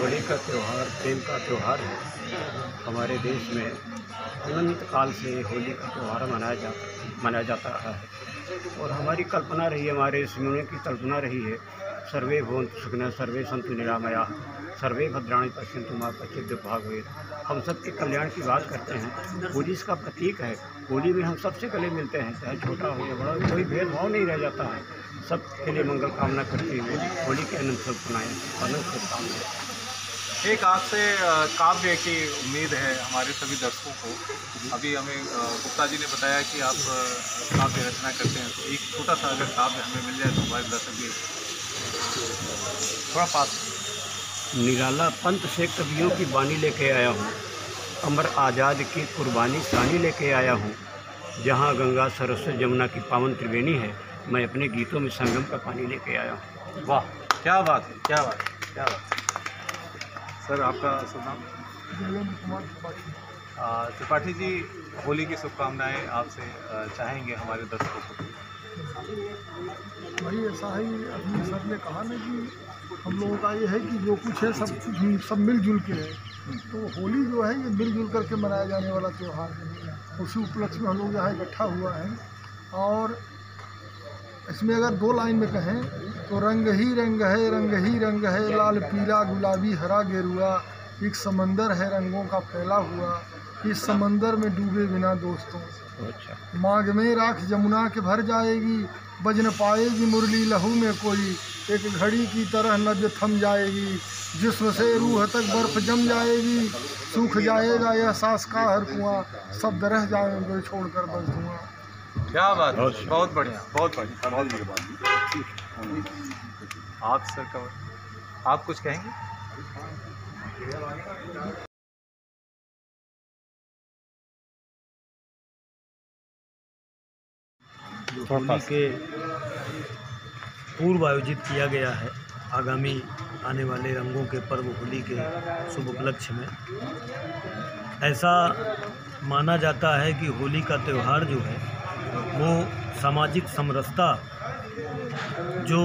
होली का त्यौहार प्रेम का त्यौहार है। हमारे देश में अनंत काल से होली का त्यौहार मनाया जाता रहा है और हमारी कल्पना रही है, हमारे ऋषिमुनियों की कल्पना रही है, सर्वे भवन्तु सुखिनः सर्वे सन्तु निरामयाः सर्वे भद्राणि पश्यन्तु मा कश्चित् दुर्भाग् भवेत्। हम सबके कल्याण की बात करते हैं। होली इसका प्रतीक है। होली में हम सबसे गले मिलते हैं, चाहे छोटा हो या बड़ा, कोई भेदभाव नहीं रह जाता है। सबके लिए मंगल कामना करते हुए होली के अनंत शुभकामनाएं। एक आपसे काव्य की उम्मीद है हमारे सभी दर्शकों को। अभी हमें गुप्ता जी ने बताया कि आप काव्य रचना करते हैं, तो एक छोटा सा अगर काव्य हमें मिल जाए तो हमारे दर्शक भी थोड़ा पास। निराला पंथ से कवियों की बानी लेके आया हूँ, अमर आज़ाद की कुर्बानी सानी लेके आया हूँ। जहाँ गंगा सरस्वती जमुना की पावन त्रिवेणी है, मैं अपने गीतों में संगम का पानी लेके आया हूँ। वाह, क्या बात है, क्या बात है, क्या बात है। सर, आपका शुभ नाम? त्रिपाठी जी, होली की शुभकामनाएं आपसे चाहेंगे हमारे दर्शकों को। वही ऐसा है, अभी सर ने कहा ना कि हम लोगों का ये है कि जो कुछ है सब मिलजुल के है। तो होली जो है ये मिलजुल करके मनाया जाने वाला त्यौहार है। उसी उपलक्ष्य में हम लोग यहाँ इकट्ठा हुआ है। और इसमें अगर दो लाइन में कहें तो रंग ही रंग है, रंग ही रंग है, लाल पीला गुलाबी हरा गेरुआ, एक समंदर है रंगों का फैला हुआ, इस समंदर में डूबे बिना दोस्तों। माघ में राख जमुना के भर जाएगी, बज न पाएगी मुरली लहू में कोई, एक घड़ी की तरह नब्ज थम जाएगी, जिस्म से रूह तक बर्फ जम जाएगी, सूख जाएगा यह सांस का हर कुआं, शब्द रह जाएंगे छोड़कर बस धुआं। क्या बात है, बहुत बढ़िया, बहुत बढ़िया, बहुत बढ़िया। आप सर का आप कुछ कहेंगे? होली के पूर्व आयोजित किया गया है आगामी आने वाले रंगों के पर्व होली के शुभ उपलक्ष्य में। ऐसा माना जाता है कि होली का त्यौहार जो है वो सामाजिक समरसता, जो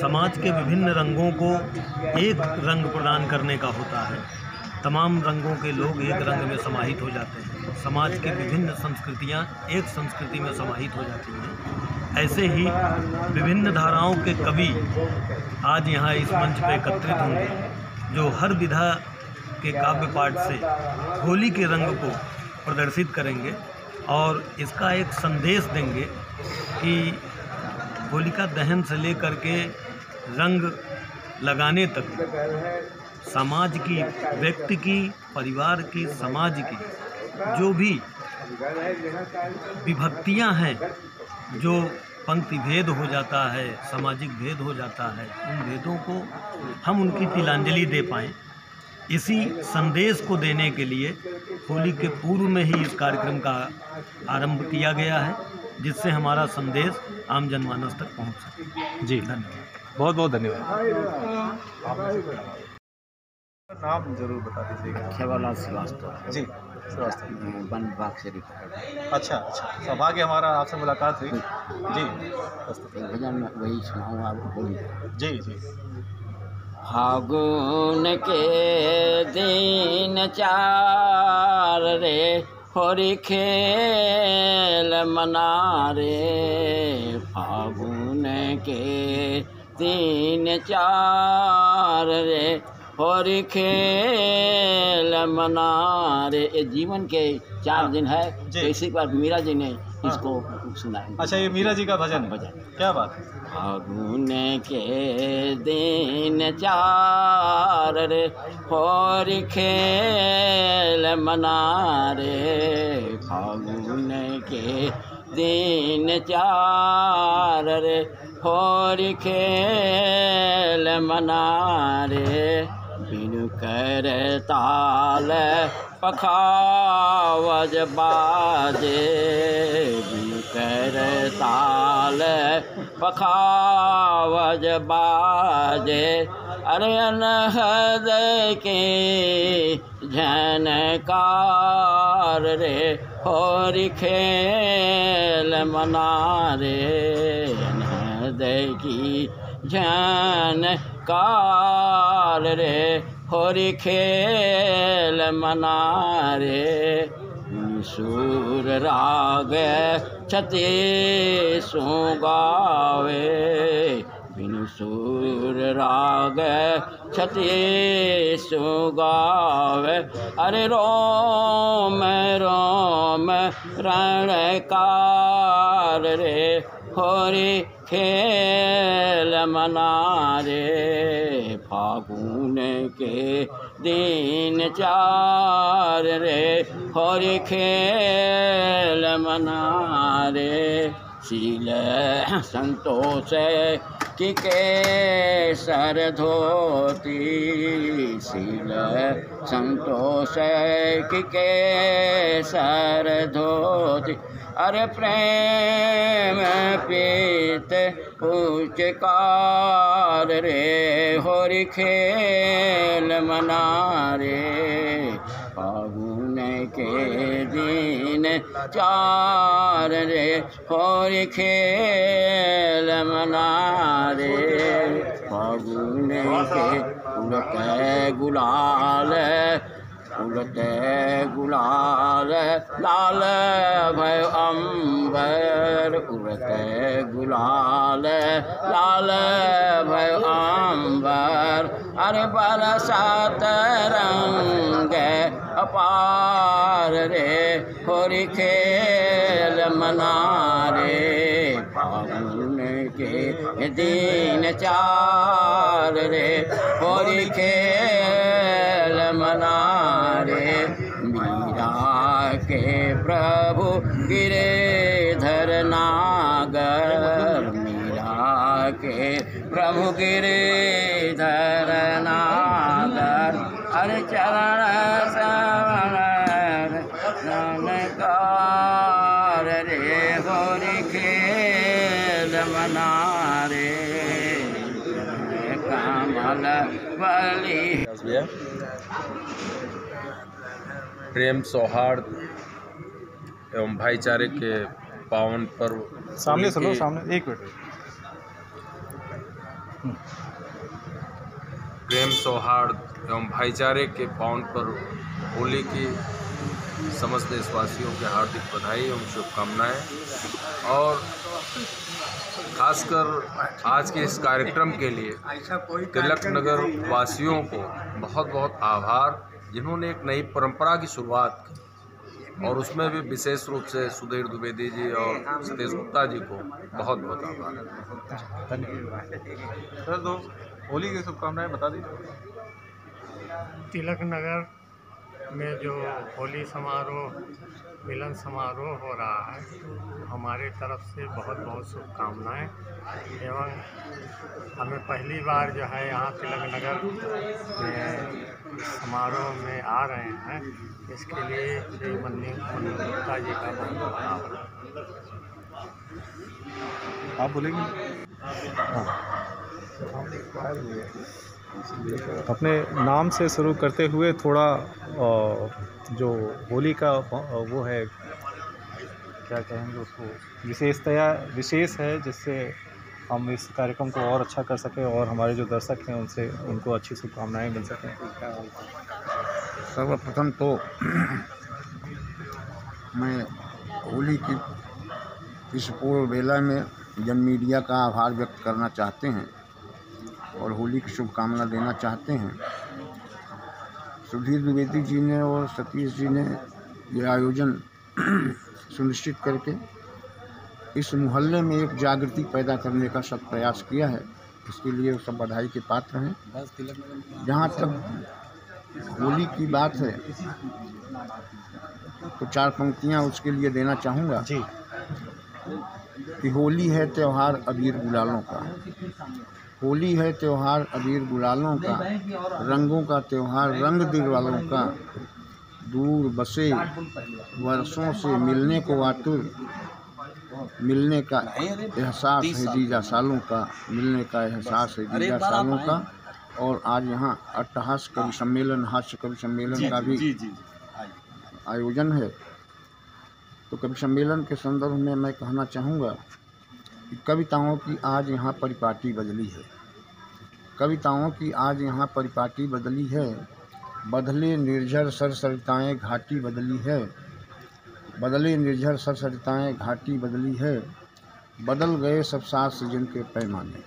समाज के विभिन्न रंगों को एक रंग प्रदान करने का होता है। तमाम रंगों के लोग एक रंग में समाहित हो जाते हैं। समाज की विभिन्न संस्कृतियाँ एक संस्कृति में समाहित हो जाती हैं। ऐसे ही विभिन्न धाराओं के कवि आज यहाँ इस मंच पर एकत्रित होंगे, जो हर विधा के काव्य पाठ से होली के रंग को प्रदर्शित करेंगे और इसका एक संदेश देंगे कि होलिका दहन से लेकर के रंग लगाने तक समाज की, व्यक्ति की, परिवार की, समाज की जो भी विभक्तियां हैं, जो पंक्ति भेद हो जाता है, सामाजिक भेद हो जाता है, उन भेदों को हम उनकी तिलांजलि दे पाएँ, इसी संदेश को देने के लिए होली के पूर्व में ही इस कार्यक्रम का आरंभ किया गया है, जिससे हमारा संदेश आम जनमानस तक पहुंच सके। जी धन्यवाद, बहुत बहुत धन्यवाद। नाम जरूर बता दीजिएगा। खेवालाल श्रीवास्तव। जी, श्रीवास्तव, वन विभाग से रिटायर्ड। अच्छा अच्छा, सौभाग्य हमारा आपसे मुलाकात हुई। जी, भजन वही सुनाऊँ आप होली। जी जी। फागुन के दिन चार रे, होरी खेल मना रे, फागुन के दिन चार रे, होरी खेल मना रे। ये जीवन के 4 दिन है, तो इसी पर मीरा जी ने इसको सुनाया। अच्छा, ये मीरा जी का भजन। क्या बात है। फागुन के दिन चार रे, होरी खेल मना रे, फागुन के दिन चार रे, होरी खेल मना रे, बिनु कर ताल पखावज बाजे, बिनु कर ताल पखावज बाजे, अरे अनहद के झनकार रे, होरी खेल मना रे, अनहद की झन कार रे होरी खेल मना रे सूर राग छते सो गावे बिनु सूर राग छते सो गावे अरे रोम रोम रणकार रे होरी खेल मना रे फागुन के दिन चार रे होरी खेल मना रे शील संतोष की केसर धोती शील संतोष की केसर धोती अरे प्रेम पीत उचकार रे होरी खेल मना रे फागुन के दिन चार रे होरी खेल मना रे फागुन के उड़ते गुलाल लाल भय अंबर उड़ते गुलाल लाल भय अंबर अरे बरसात रंग अपार रे होरी खेल मना रे फागुन के दिन चार रे होरी खेल मना रे मीरा के प्रभु गिरिधर नागर मीरा के प्रभु गिरिधर नागर अरे चरण ननकार रे होरी खेल मना रे कमल बलि प्रेम सौहार्द एवं भाईचारे के पावन पर्व सामने चलो सामने एक मिनट प्रेम सौहार्द एवं भाईचारे के पावन पर्व होली की समस्त देशवासियों के हार्दिक बधाई एवं शुभकामनाएं और खासकर आज के इस कार्यक्रम के लिए तिलक नगर वासियों को बहुत बहुत आभार जिन्होंने एक नई परंपरा की शुरुआत की और उसमें भी विशेष रूप से सुधीर द्विवेदी जी और सतीश गुप्ता जी को बहुत बहुत आभार। सर दो होली की शुभकामनाएं बता दीजिए। तिलक नगर में जो होली समारोह मिलन समारोह हो रहा है हमारे तरफ से बहुत बहुत शुभकामनाएं एवं हमें पहली बार जो है यहाँ तिलक नगर में समारोह में आ रहे हैं इसके लिए श्री मन्नी गुप्ता जी का बहुत बहुत आभार। आप बोलेंगे अपने नाम से शुरू करते हुए थोड़ा जो होली का वो है क्या कहेंगे उसको विशेष है जिससे हम इस कार्यक्रम को और अच्छा कर सकें और हमारे जो दर्शक हैं उनसे उनको अच्छी शुभकामनाएं मिल सकें। सर्वप्रथम तो मैं होली की इस पूर्व बेला में जन मीडिया का आभार व्यक्त करना चाहते हैं और होली की शुभकामना देना चाहते हैं। सुधीर द्विवेदी जी ने और सतीश जी ने ये आयोजन सुनिश्चित करके इस मोहल्ले में एक जागृति पैदा करने का सब प्रयास किया है, इसके लिए वो सब बधाई के पात्र हैं। जहाँ तक होली की बात है तो चार पंक्तियाँ उसके लिए देना चाहूँगा जी कि होली है त्यौहार अबीर गुलालों का, होली है त्यौहार अबीर गुलालों का, रंगों का त्यौहार रंग दिल वालों का, दूर बसे वर्षों से मिलने को आतुर, मिलने का एहसास है जीजा सालों का, मिलने का एहसास है जीजा सालों का। और आज यहाँ अट्टहास कवि सम्मेलन हास्य कवि सम्मेलन का भी आयोजन है। तो कवि सम्मेलन के संदर्भ में मैं कहना चाहूँगा कि कविताओं की आज यहाँ परिपाटी बदली है। कविताओं की आज यहाँ परिपाटी बदली है, बदले निर्झर सरसरिताएँ घाटी बदली है, बदले निर्झर सरसरिताएँ घाटी बदली है, बदल गए सब सात सृजन के पैमाने,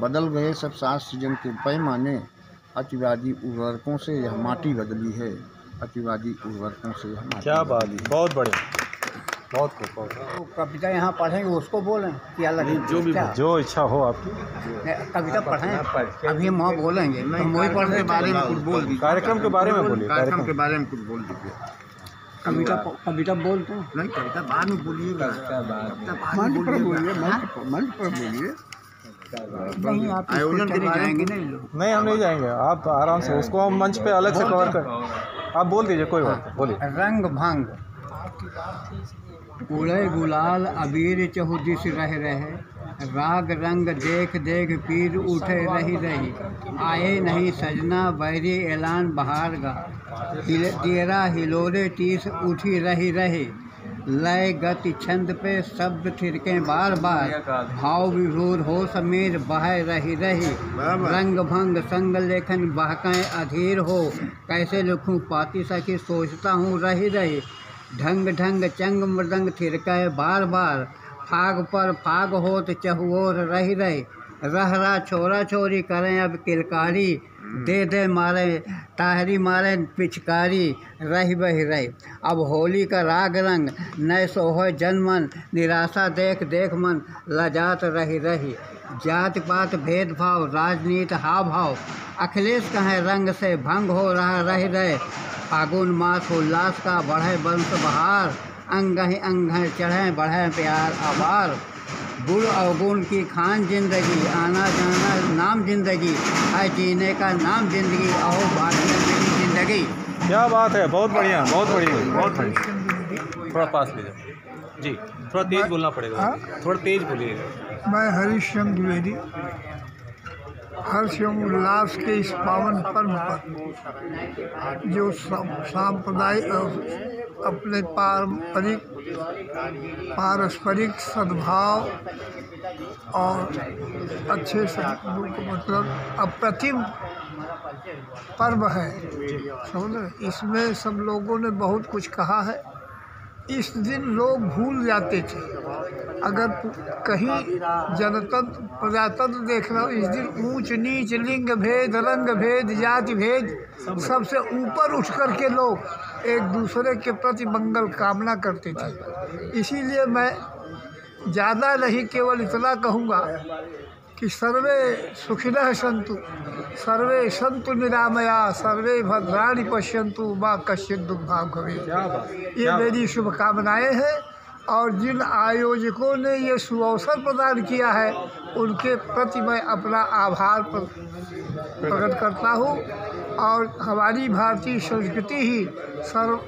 बदल गए सब सात सृजन के पैमाने, अतिवादी उर्वरकों से यह माटी बदली है, अतिवादी उर्वरकों से यह माटी। क्या बात है, बहुत बढ़िया, बहुत खूब। तो कविता यहाँ पढ़ेंगे उसको बोलें क्या लगे, जो इच्छा हो आपकी कविता पढ़ें। अभी हम वहाँ बोलेंगे, हम वही पढ़ने के बारे में कुछ बोल दीजिए, कार्यक्रम के बारे में बोलिए, कार्यक्रम के बारे में कुछ बोल दीजिए। कविता बोलते हैं नहीं, कविता बाद में बोलिएगा, मंच पर बोलिए, मंच पर बोलिए। नहीं, आप आयोजन के जाएंगे नहीं, हम नहीं जाएंगे, आप आराम से उसको हम मंच पे अलग से कवर कर, आप बोल दीजिए, कोई बात नहीं, बोलिए। रंग भंग उड़े गुलाल अबीर चहुदिस रह रहे, राग रंग देख देख पीर उठे रही रही, आए नहीं सजना बैरी ऐलान बहार गा, तेरा हिलोरे टीस उठी रही रही, लय गति छंद पे शब्द थिरके बार बार, भाव विभोर हो समीर बह रही रही, रंग भंग संग लेखन बहकें अधीर हो, कैसे लिखूं पाती सखी सोचता हूँ रही रही, ढंग ढंग चंग मृदंग थिरके बार बार, फाग पर फाग होत चहुओर रही रही, रहरा छोरा छोरी करें अब किलकारी, दे दे मारे ताहरी मारे पिचकारी, रही बही रही। अब होली का राग रंग नए सोहो जनमन, निराशा देख देख मन लजात रही रही, जाति पात भेदभाव राजनीति हाव भाव, अखिलेश कहें रंग से भंग हो रहा रही रहे, फागुन मास उल्लास का बढ़े वंश बहार, अंग ही अंग चढ़े बढ़े प्यार आभार, गुण अवगुण की खान जिंदगी, आना जाना नाम जिंदगी है, जीने का नाम जिंदगी, अहो बाकी मेरी जिंदगी। क्या बात है, बहुत बढ़िया, बहुत बढ़िया, बहुत बढ़िया। थोड़ा पास लीजिए जी, थोड़ा तेज बोलना पड़ेगा, थोड़ा तेज बोलिएगा। मैं हरिश्चंद्र द्विवेदी हर्ष एवं उल्लास के इस पावन पर्व पर जो सांप्रदायिक अपने पारस्परिक सद्भाव और अच्छे मतलब अप्रतिम पर्व है, समझ। इसमें सब लोगों ने बहुत कुछ कहा है। इस दिन लोग भूल जाते थे, अगर कहीं जनतंत्र प्रजातंत्र देखना हो, इस दिन ऊंच नीच लिंग भेद रंग भेद जाति भेद सबसे ऊपर उठ कर के लोग एक दूसरे के प्रति मंगल कामना करते थे। इसीलिए मैं ज़्यादा नहीं केवल इतना कहूँगा कि सर्वे सुखिनः सन्तु, सर्वे सन्तु निरामया, सर्वे भद्राणि पश्यन्तु, माँ कश्चित् दुर्भाग् भवेत्। ये मेरी शुभकामनाएं हैं और जिन आयोजकों ने ये सुअवसर प्रदान किया है उनके प्रति मैं अपना आभार प्रकट करता हूँ। और हमारी भारतीय संस्कृति ही सर्व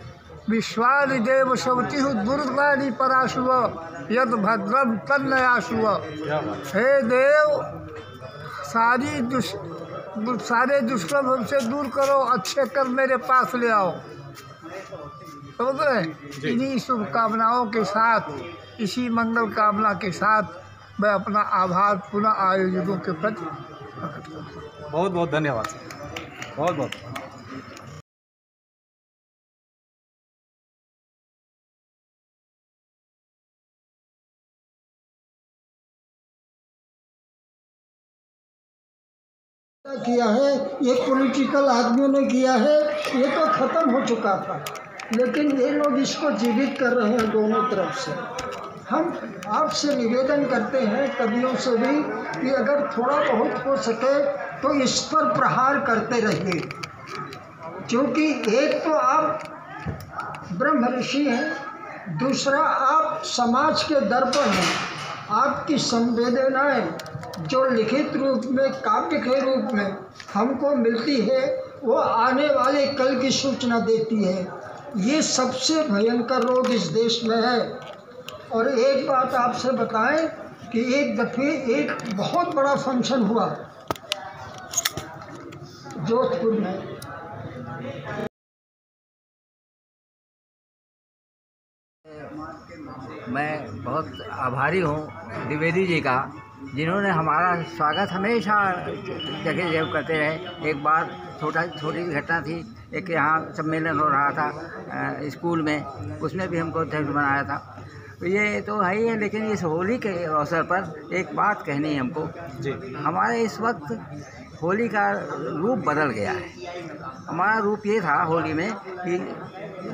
विश्वानि देव सवति दुर्गानि पराशुव यद भद्रम तन्नयाशुव। हे देव, सारे दुष्कर्म हमसे दूर करो, अच्छे कर मेरे पास ले आओ। समझ रहे? इन्हीं शुभकामनाओं के साथ, इसी मंगल कामना के साथ मैं अपना आभार पुनः आयोजकों के प्रति प्रकट करता हूँ। बहुत बहुत धन्यवाद, बहुत बहुत। किया है ये पॉलिटिकल आदमियों ने किया है, ये तो ख़त्म हो चुका था, लेकिन ये लोग इसको जीवित कर रहे हैं दोनों तरफ से। हम आपसे निवेदन करते हैं कवियों से भी कि अगर थोड़ा बहुत हो सके तो इस पर प्रहार करते रहिए, क्योंकि एक तो आप ब्रह्म ऋषि हैं, दूसरा आप समाज के दर्पण हैं। आपकी संवेदनाएं जो लिखित रूप में, काव्य के रूप में हमको मिलती है, वो आने वाले कल की सूचना देती है। ये सबसे भयंकर रोग इस देश में है। और एक बात आपसे बताएं कि एक दफ़े एक बहुत बड़ा फंक्शन हुआ जोधपुर में। मैं बहुत आभारी हूँ द्विवेदी जी का जिन्होंने हमारा स्वागत हमेशा जगह जगह करते रहे। एक बार छोटी घटना थी, एक यहाँ सम्मेलन हो रहा था स्कूल में, उसमें भी हमको अध्यक्ष बनाया था। ये तो है ही है, लेकिन इस होली के अवसर पर एक बात कहनी है हमको जी। हमारे इस वक्त होली का रूप बदल गया है। हमारा रूप ये था होली में कि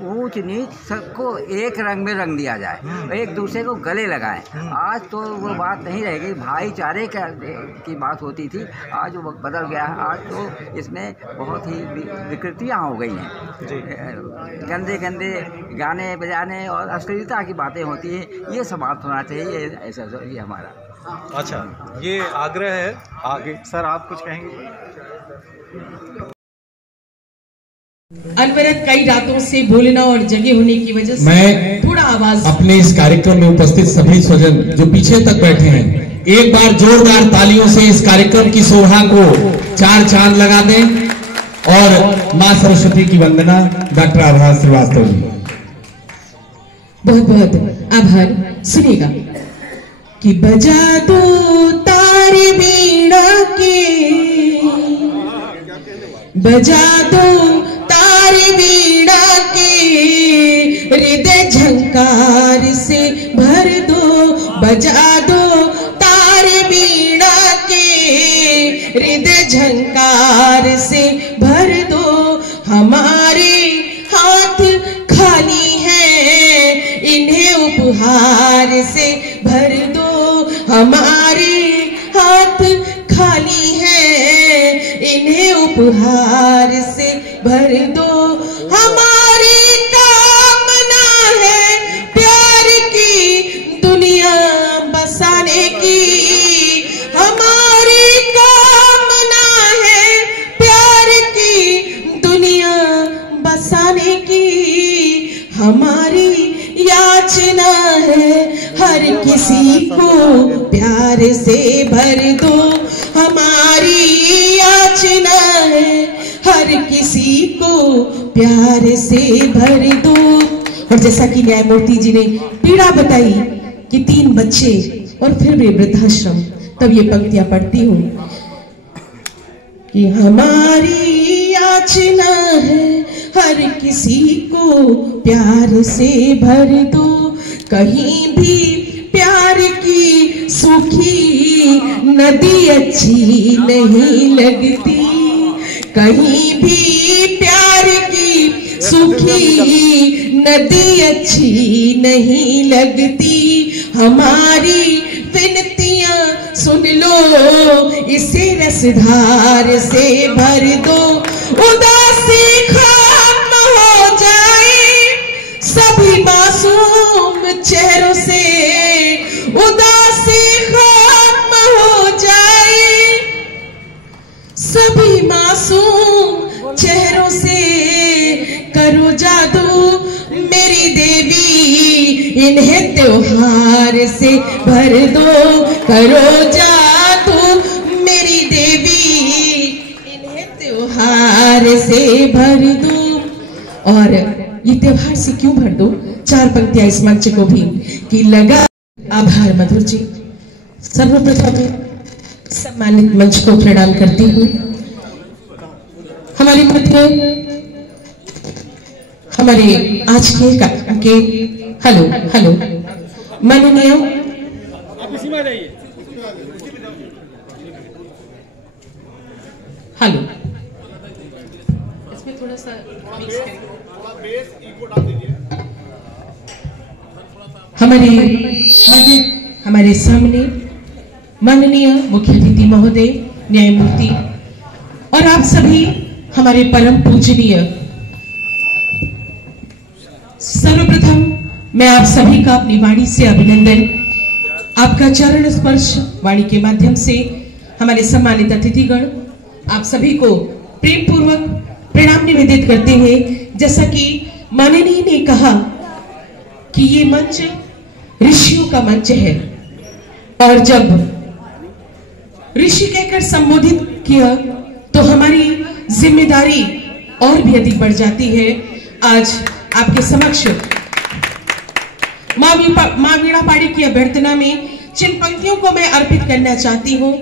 ऊंच नीच सबको एक रंग में रंग दिया जाए, एक दूसरे को गले लगाएं। आज तो वो बात नहीं रह गई, भाईचारे की बात होती थी, आज वो बदल गया है। आज तो इसमें बहुत ही विकृतियाँ हो गई हैं, गंदे गंदे गाने बजाने और अश्लीलता की बातें होती हैं। ये समाप्त होना चाहिए, ऐसा ये हमारा। अच्छा, ये आग्रह है। आगे सर आप कुछ कहेंगे? अनवरत कई रातों से बोलना और जगे होने की वजह से मैं थोड़ा आवाज अपने इस कार्यक्रम में उपस्थित सभी स्वजन जो पीछे तक बैठे हैं, एक बार जोरदार तालियों से इस कार्यक्रम की शोभा को चार चांद लगा दें। और मां सरस्वती की वंदना डॉक्टर आभार श्रीवास्तव जी। बहुत बहुत आभार। सुनिएगा कि बजा दो तारे वीणा के, बजा दो तारे वीणा के, हृदय झंकार से भर दो। बजा दो तारे वीणा के, हृदय झंकार से भर दो। हमारे हाथ खाली हैं, इन्हें उपहार से भर दो। हमारे हाथ खाली हैं, इन्हें उपहार से भर दो। हमारी कामना है प्यार की दुनिया बसाने की, हमारी कामना है प्यार की दुनिया बसाने की। हमारी याचना है हर किसी को प्यार से भर दो। हमारी याचना है हर किसी को प्यार से भर दो। और जैसा कि न्यायमूर्ति जी ने पीड़ा बताई कि 3 बच्चे और फिर भी वृद्धाश्रम, तब ये पंक्तियां पढ़ती हूँ कि हमारी याचना है हर किसी को प्यार से भर दो। कहीं भी प्यार की सूखी नदी अच्छी नहीं लगती, कहीं भी प्यार की सूखी नदी अच्छी नहीं लगती। हमारी विनतियां सुन लो, इसे रसधार से भर दो। उदासी खत्म हो जाए सभी मासूम चेहरों से, उदासी खत्म हो जाए सभी मासूम चेहरों से। करो जादू मेरी देवी, इन्हें त्योहार से भर दो। करो जादू मेरी देवी, इन्हें त्योहार से भर दो। और ये त्योहार से क्यों भर दो? 4 पंक्तियां इस मंच को भी कि लगा। आभार मधुर जी। सर्वप्रथम सम्मानित मंच को प्रणाम करती हूँ। हमारे मध्य हमारे आज के कार्यक्रम के हेलो माननीय हेलो, इसमें थोड़ा सा हमारे सामने माननीय मुख्य अतिथि महोदय, न्यायमूर्ति और आप सभी हमारे परम पूजनीय, सर्वप्रथम मैं आप सभी का अपनी वाणी से अभिनंदन, आपका चरण स्पर्श वाणी के माध्यम से हमारे सम्मानित अतिथिगण आप सभी को प्रेम पूर्वक प्रणाम निवेदित करते हुए, जैसा कि माननीय ने कहा कि ये मंच ऋषियों का मंच है और जब ऋषि कहकर संबोधित किया तो हमारी जिम्मेदारी और भी अधिक बढ़ जाती है। आज आपके समक्ष मां वीणा पाड़ी की अभ्यर्थना में जिन पंक्तियों को मैं अर्पित करना चाहती हूँ,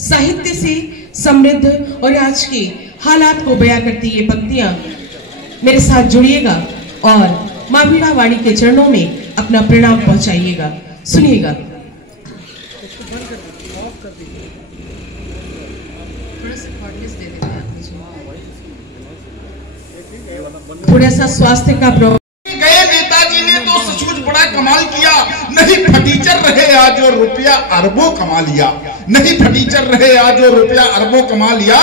साहित्य से समृद्ध और आज के हालात को बयां करती ये पंक्तियां, मेरे साथ जुड़िएगा और माँ वीणा वाणी के चरणों में अपना प्रणाम पहुंचाइएगा। सुनिएगा। थोड़ा सा स्वास्थ्य का प्रॉब्लम। गए नेताजी ने तो सचमुच बड़ा कमाल किया, नहीं फटीचर रहे आज और रुपया अरबों कमा लिया, नहीं फटीचर रहे आज और रुपया अरबों कमा लिया।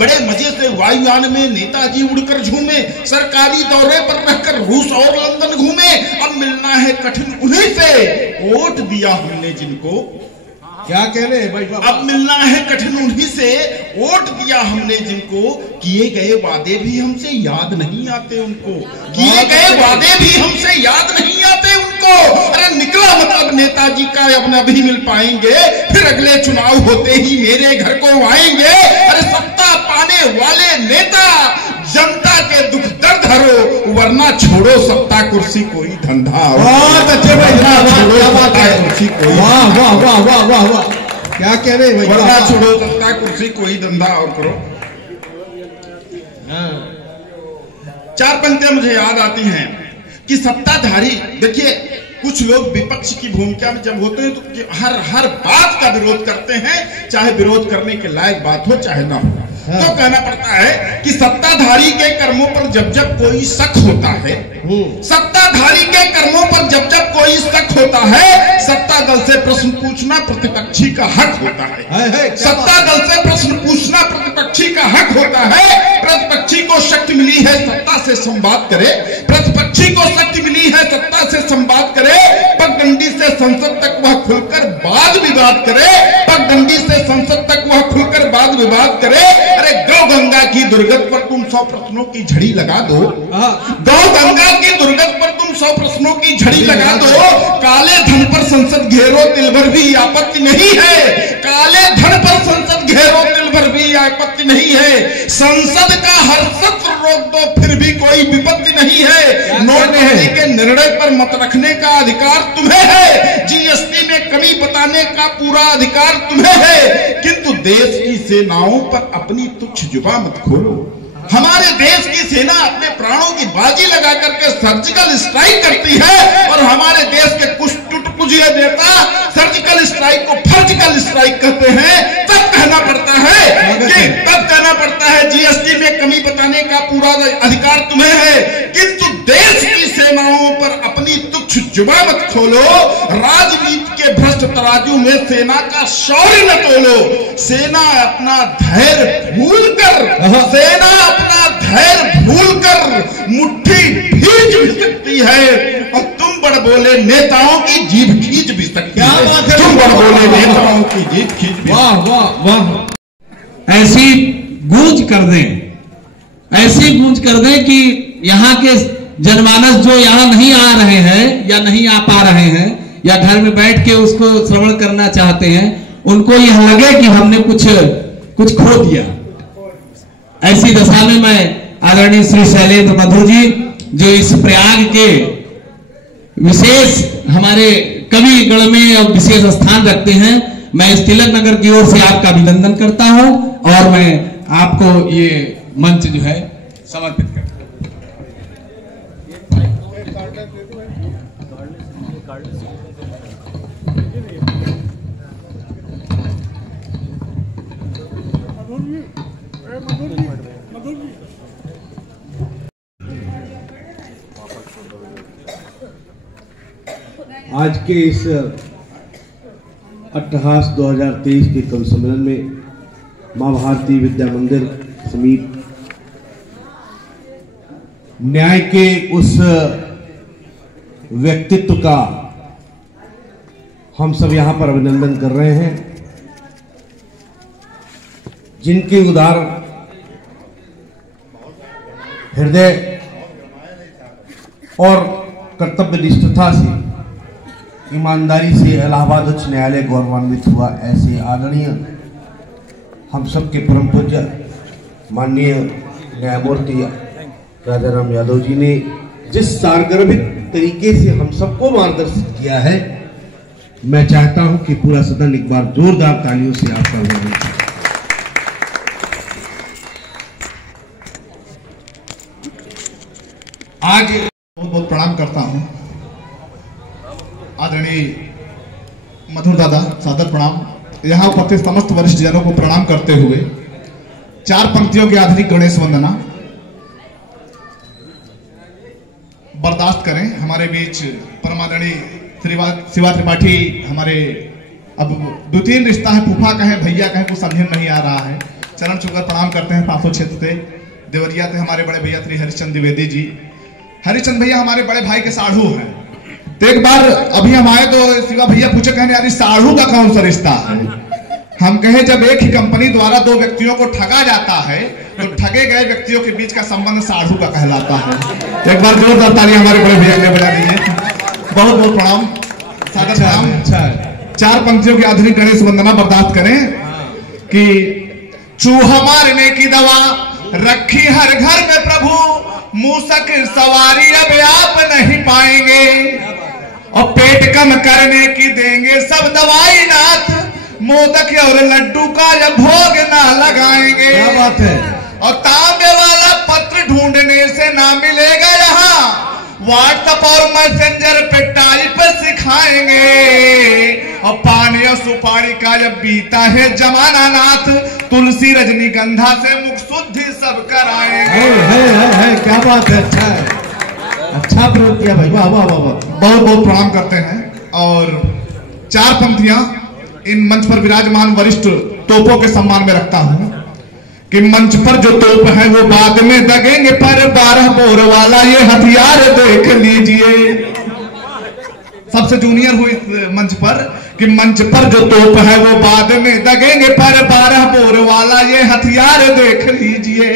बड़े मजे से वायुयान में नेताजी उड़कर झूमे, सरकारी दौरे पर रहकर रूस और लंदन घूमे। अब मिलना है कठिन उन्हीं से, वोट दिया हमने जिनको। क्या कह रहे हैं भाई? अब मिलना है कठिन उन्हीं से, वोट दिया हमने जिनको। किए गए वादे भी हमसे याद नहीं आते उनको, किए गए वादे भी हमसे याद नहीं आते उनको। अरे निकला मतलब नेताजी का अब न भी मिल पाएंगे, फिर अगले चुनाव होते ही मेरे घर को आएंगे। अरे सत्ता पाने वाले नेता जनता के दुख दर्द हरो, वरना छोड़ो सत्ता कुर्सी कोई धंधा। बहुत अच्छे भाई, छोड़ो सत्ता कुर्सी कोई। वाह वाह वाह वाह वाह वाह, क्या कह रहे भाई? वरना छोड़ो सत्ता कुर्सी कोई धंधा और करो। चार पंक्तियां मुझे याद आती हैं कि सत्ताधारी, देखिए कुछ लोग विपक्ष की भूमिका में जब होते हैं तो हर बात का विरोध करते हैं, चाहे विरोध करने के लायक बात हो चाहे ना हो। तो कहना पड़ता है कि सत्ताधारी के कर्मों पर जब जब कोई शक होता है, सत्ताधारी के कर्मों पर जब जब कोई शक होता है, सत्ता दल से प्रश्न पूछना प्रतिपक्षी का हक होता है। सत्ता दल से प्रश्न पूछना प्रतिपक्षी का हक होता है। प्रतिपक्षी को शक्ति मिली है सत्ता से संवाद करे, प्रतिपक्षी को शक्ति मिली है सत्ता से संवाद करे। पगडंडी से संसद तक वह खुलकर वाद विवाद करे, पगडंडी से संसद तक वह खुलकर वाद विवाद करे। अरे गौ गंगा की दुर्गत पर तुम 100 प्रश्नों की झड़ी लगा दो, गौ गंगा की दुर्गत पर तुम 100 प्रश्नों की झड़ी लगा दो। काले धन पर संसद घेरो तिल भर भी आपत्ति नहीं है, काले धन पर संसद घेरो तिल भर भी आपत्ति नहीं है। संसद का हर सत्र रोक दो फिर भी कोई विपत्ति नहीं है। नोटबंदी के निर्णय पर मत रखने का अधिकार तुम्हें है, जीएसटी में कमी बताने का पूरा अधिकार तुम्हें है, किंतु देश की सेनाओं पर अपनी तुच्छ जुबान मत खोलो। हमारे देश की सेना अपने प्राणों की बाजी लगा करके सर्जिकल स्ट्राइक करती है और हमारे देश के कुछ टुटपुजिए नेता सर्जिकल स्ट्राइक को फर्जिकल स्ट्राइक कहते हैं। तब कहना पड़ता है जीएसटी में कमी बताने का पूरा अधिकार तुम्हें है, किंतु देश की सेनाओं पर अपनी तुच्छ जुबान मत खोलो। राजनीति के भ्रष्ट तराजू में सेना का शौर्य न तोलो। सेना अपना धैर्य भूलकर मुट्ठी भींच भी सकती है और तुम बड़ बोले नेताओं की जीभ खींच भी सकती है। तुम बड़ बोले नेताओं की जीभ खींच भी। वाह वाह वाह, ऐसी गूंज कर दें, ऐसी गूंज कर दें कि यहाँ के जनमानस जो यहाँ नहीं आ रहे हैं या नहीं आ पा रहे हैं या घर में बैठ के उसको श्रवण करना चाहते हैं, उनको यह लगे कि हमने कुछ खो दिया। ऐसी दशा में मैं आदरणीय श्री शैलेंद्र मधुर जी जो इस प्रयाग के विशेष हमारे कवि गण में अब विशेष स्थान रखते हैं, मैं इस तिलक नगर की ओर से आपका अभिनंदन करता हूं और मैं आपको ये मंच जो है समर्पित करता हूं। आज के इस अट्टहास 2023 के कवि सम्मेलन में माँ भारती विद्या मंदिर समीप न्याय के उस व्यक्तित्व का हम सब यहाँ पर अभिनंदन कर रहे हैं जिनके उदार हृदय और कर्तव्य निष्ठता से ईमानदारी से इलाहाबाद उच्च न्यायालय गौरवान्वित हुआ। ऐसे आदरणीय हम सबके परम पूज्य माननीय न्यायमूर्ति राजाराम यादव जी ने जिस सारगर्भित तरीके से हम सबको मार्गदर्शित किया है, मैं चाहता हूं कि पूरा सदन एक बार जोरदार तालियों से आपका अभिनंदन करे। आज बहुत बहुत प्रणाम करता हूं आदरणीय मधुर दादा, सादर प्रणाम। यहाँ उपस्थित समस्त वरिष्ठ जनों को प्रणाम करते हुए 4 पंक्तियों की आधुनिक गणेश वंदना बर्दाश्त करें। हमारे बीच परमादरणीय शिवा त्रिपाठी, हमारे अब 2-3 रिश्ता है, फूफा कहें भैया कहें, कुछ समझ नहीं आ रहा है। चरण छूकर प्रणाम करते हैं 500 क्षेत्र से देवरिया से हमारे बड़े भैया श्री हरिश्चंद द्विवेदी जी। हरिश्चंद भैया हमारे बड़े भाई के साढ़ू हैं। तो एक बार अभी हम आए तो शिवा भैया पूछे, कहने यार साढ़ू का कौन सा रिश्ता है? हम कहे जब एक ही कंपनी द्वारा 2 व्यक्तियों को ठगा जाता है तो ठगे गए व्यक्तियों के बीच का संबंध साढ़ू का कहलाता है। तो एक बार जोरदार ताली हमारे बड़े भैया के लिए बजा दीजिए। बहुत बहुत प्रणाम, सादर प्रणाम। 4 पंक्तियों की आधुनिक गणेश वंदना बर्दाश्त करें कि चूहा मारने की दवा रखी हर घर में प्रभु, मूसक सवारी अब आप नहीं पाएंगे, और पेट कम करने की देंगे सब दवाई नाथ, मोदक और लड्डू का जब भोग ना लगाएंगे। क्या बात है। और तांबे वाला पत्र ढूंढने से ना मिलेगा यहाँ, व्हाट्सएप और मैसेंजर पे टाइप सिखाएंगे, और पानी और सुपारी का जब बीता है जमाना नाथ, तुलसी रजनीगंधा से मुख शुद्धि सब कराएंगे। है, क्या बात है। अच्छा है, अच्छा प्रयोग किया भाई, वाह वाह वाह। बहुत बहुत प्रणाम करते हैं। और 4 पंक्तियां इन मंच पर विराजमान वरिष्ठ तोपों के सम्मान में रखता हूं कि मंच पर जो तोप है वो बाद में दगेंगे, पर 12 बोर वाला ये हथियार देख लीजिए। सबसे जूनियर हुई इस मंच पर कि मंच पर जो तोप है वो बाद में दगेंगे, पर 12 बोर वाला ये हथियार देख लीजिए।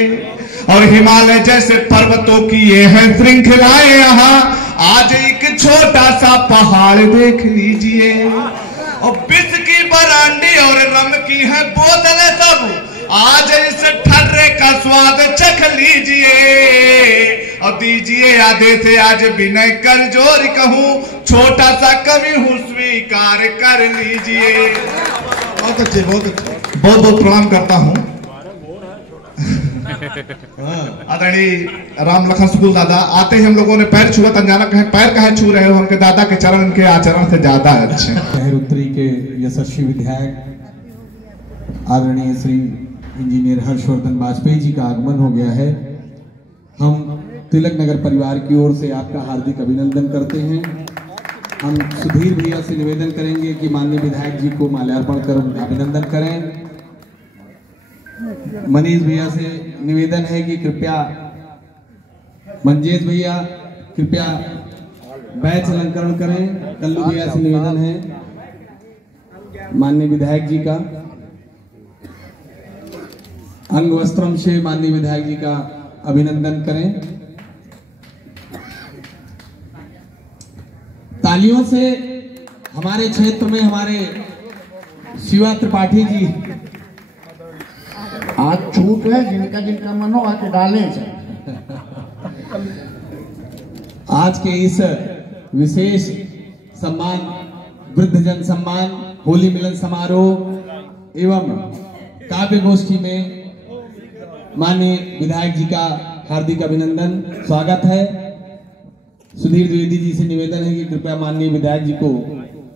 और हिमालय जैसे पर्वतों की ये है श्रृंखलाएं, यहाँ आज एक छोटा सा पहाड़ देख लीजिए। और विष की बरांडी और रम की है बोतलें सब, आज इस ठर्रे का स्वाद चख लीजिए, और दीजिए आदेश आज विनय कर जोर कहूँ, छोटा सा कमी हूँ स्वीकार कर लीजिए। बहुत अच्छे, बहुत अच्छे। बहुत बहुत प्रणाम करता हूँ आदरणीय राम लखन सुकुल दादा। आते ही हम लोगों ने पैर छुआ, अनजाना कहे पैर कहे छू रहे हो, उनके दादा के चरण उनके आचरण से ज्यादा अच्छे। शहर उत्तरी के यशस्वी विधायक आदरणीय श्री इंजीनियर हर्षवर्धन वाजपेयी जी का आगमन हो गया है। हम तिलक नगर परिवार की ओर से आपका हार्दिक अभिनंदन करते हैं। हम सुधीर भैया से निवेदन करेंगे कि माननीय विधायक जी को माल्यार्पण कर अभिनंदन करें। मनीष भैया से निवेदन है कि कृपया, मंजेश भैया कृपया बैच अलंकरण करें। कल्लू भैया से निवेदन है माननीय विधायक जी का अंग वस्त्रम से माननीय विधायक जी का अभिनंदन करें। तालियों से हमारे क्षेत्र में हमारे शिवा त्रिपाठी जी आज छूट है, जिनका जिनका मन हो आके डाले। आज के इस विशेष सम्मान, वृद्धजन सम्मान, होली मिलन समारोह एवं काव्य गोष्ठी में माननीय विधायक जी का हार्दिक अभिनंदन, स्वागत है। सुधीर द्विवेदी जी से निवेदन है कि कृपया माननीय विधायक जी को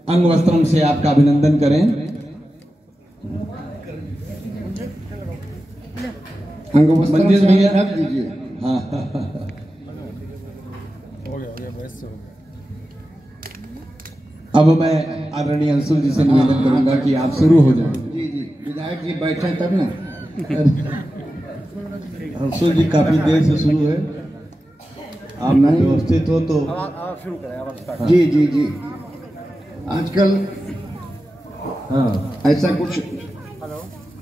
अंग वस्त्रम से आपका अभिनंदन करें। मंदिर भैया रख दीजिए। हाँ अब मैं आदरणीय अंशुल जी से निवेदन करूंगा कि आप शुरू हो जाएं। जी जी, विधायक जी बैठे तब ना। अंशुल जी काफी देर से शुरू है, आप व्यवस्थित हो तो शुरू करें। जी जी जी, आजकल ऐसा कुछ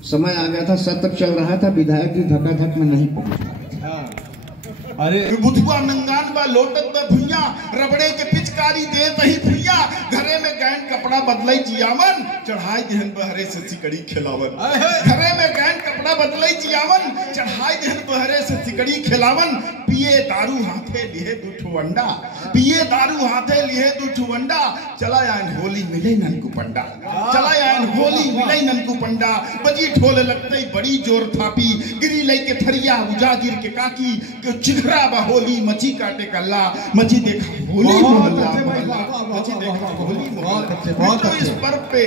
समय आ गया था, सत्र चल रहा था, विधायक जी धक्का-धक में नहीं पहुंचा। अरे बुधवा नंगान बा लोटत बा भुइया, रबड़े के पिचकारी दे वही भुइया, घरे में गैन कपड़ा बदलाई जियावन, चढ़ाई देहन बहरे से सिकड़ी खिलावन। घरे में गैन कपड़ा बदलाई जियावन, चढ़ाई देहन बहरे से सिकड़ी खिलावन, पिए दारू हाथे लिए दूठू अंडा, पिए दारू हाथे लिए दूठू अंडा, चला आयन होली मिले ननकू पंडा, चला आयन होली मिले ननकू पंडा, बजी ढोल लगते बड़ी जोर थापी, गिरी लई के थरिया उजा गिर के काकी, के चिघरा बा होली मची काटे कल्ला, मची देखा होली मोहल्ला, मची देखा होली मोहल्ला। तो इस पर्व पे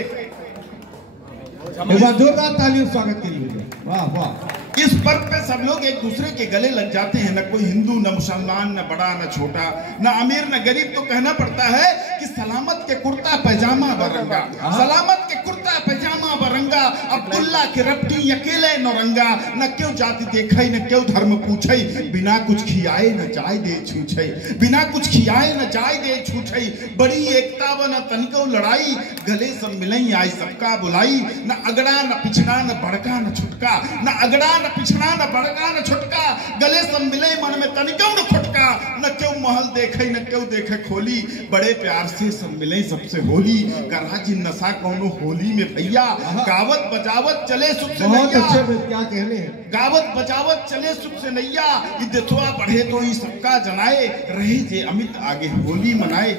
जोरदार तालियों से स्वागत करिए। वाह वाह। इस पर्व पे सब लोग एक दूसरे के गले लग जाते हैं, न कोई हिंदू न मुसलमान न बड़ा न छोटा न अमीर न गरीब। तो कहना पड़ता है कि सलामत के कुर्ता पैजामा बरंगा, सलामत के कुर्ता पैजामा बरंगा, अब्दुल्ला के रपटी अकेले नौरंगा, न क्यों जाति देखे न क्यों धर्म पूछे, बिना कुछ खियाए न जाय दे छूछे, बिना कुछ खियाए न जाय दे छूछे, बड़ी एकता व न तनिको लड़ाई, गले सब मिलई आई सबका बुलाई, न अगड़ा न पिछड़ा न बड़का न छुटका, न अगड़ा न पिछड़ा न बड़का न छुटका, गले सब मिले मन में तनिको न खुटका, न क्यों महल देखे न क्यों देखे खोली, बड़े प्यार से सब मिले सबसे होली, कराची नशा कौनो होली में भैया, गावत बजावत चले सुख से नैया, क्या कह रहे हैं, गावत बजावत चले सुख से नैया, देशवा बढ़े तो ही सबका जनाए, रहे जे अमित आगे होली मनाए,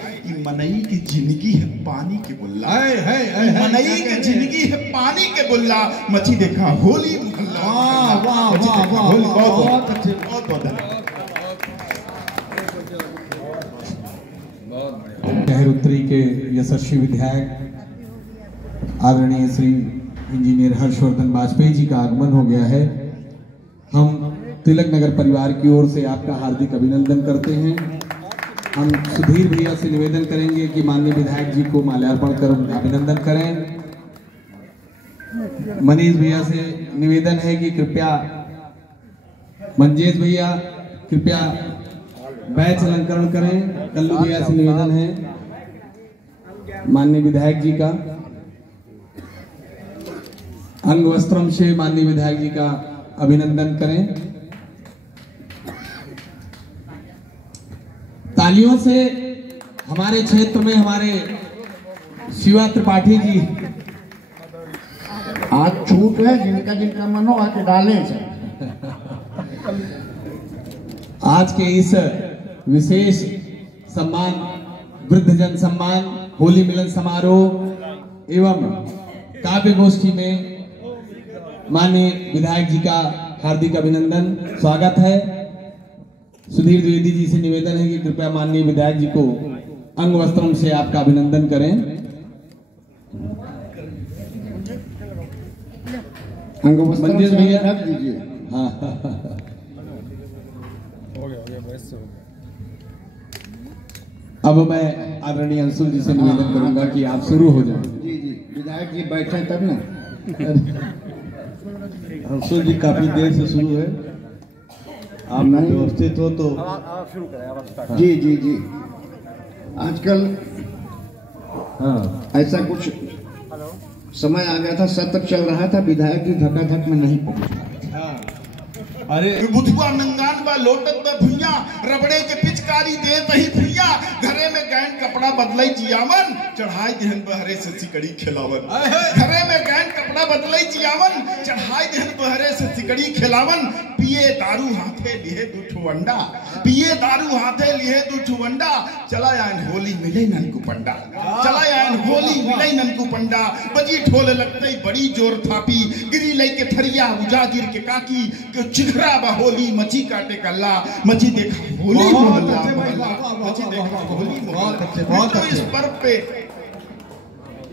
मनई की जिंदगी है पानी के बुल्ला, मनई की जिंदगी है पानी के बुल्ला, मची देखा होली मोहल्ला। बहुत अच्छे, बहुत बहुत शहर उत्तरी के यशस्वी विधायक आदरणीय श्री इंजीनियर हर्षवर्धन वाजपेयी जी का आगमन हो गया है। हम तिलक नगर परिवार की ओर से आपका हार्दिक अभिनंदन करते हैं। हम सुधीर भैया से निवेदन करेंगे कि माननीय विधायक जी को माल्यार्पण कर उनका अभिनंदन करें। मनीष भैया से निवेदन है कि कृपया, मंजेश भैया कृपया बैच अलंकरण करें। कल्लू भैया से निवेदन है माननीय विधायक जी का अंग वस्त्रम से माननीय विधायक जी का अभिनंदन करें। तालियों से हमारे क्षेत्र में हमारे शिवा त्रिपाठी जी, आज छूट है, जिनका जिनका मन हो आके डालें। आज के इस विशेष सम्मान, वृद्धजन सम्मान, होली मिलन समारोह एवं काव्य गोष्ठी में माननीय विधायक जी का हार्दिक अभिनंदन, स्वागत है। सुधीर द्विवेदी जी से निवेदन है कि कृपया माननीय विधायक जी को अंग वस्त्रम से आपका अभिनंदन करें। अंग वस्त्रम मंजेश भैया रख दीजिए। हाँ हो गया बस हो गया। अब मैं आदरणीय अंशुल जी से निवेदन करूंगा कि आप शुरू हो जाएं। जी जी, विधायक जी बैठे तब ना। अंशुल जी काफी देर से शुरू है, आप व्यवस्थित हो तो शुरू करें। जी जी जी, आजकल हाँ ऐसा कुछ समय आ गया था, सत्र चल रहा था, विधायक जी धकाधक में नहीं पहुंचा। अरे बुधवा नंगान बा लोटत बा भुइया, रबड़े के पिचकारी दे तही भुइया, घरे में गैन कपड़ा बदलई जियावन, चढ़ाई देहन बहरे से सिकड़ी खिलावन, घरे में गैन कपड़ा बदलई जियावन, चढ़ाई देहन बहरे से सिकड़ी खिलावन, पिए दारू हाथे लिए दूठू अंडा, पिए दारू हाथे लिए दूठू अंडा, चला आयन होली मिले ननकू पंडा, चला आयन होली मिले ननकू पंडा, बजी ढोल लगते बड़ी जोर थापी, गिरी लई के थरिया उजा गिर के काकी, के चिघरा बा होली मची काटे कल्ला, मची देखा होली मोहल्ला, मची देखा होली मोहल्ला। बहुत तो इस पर्व पे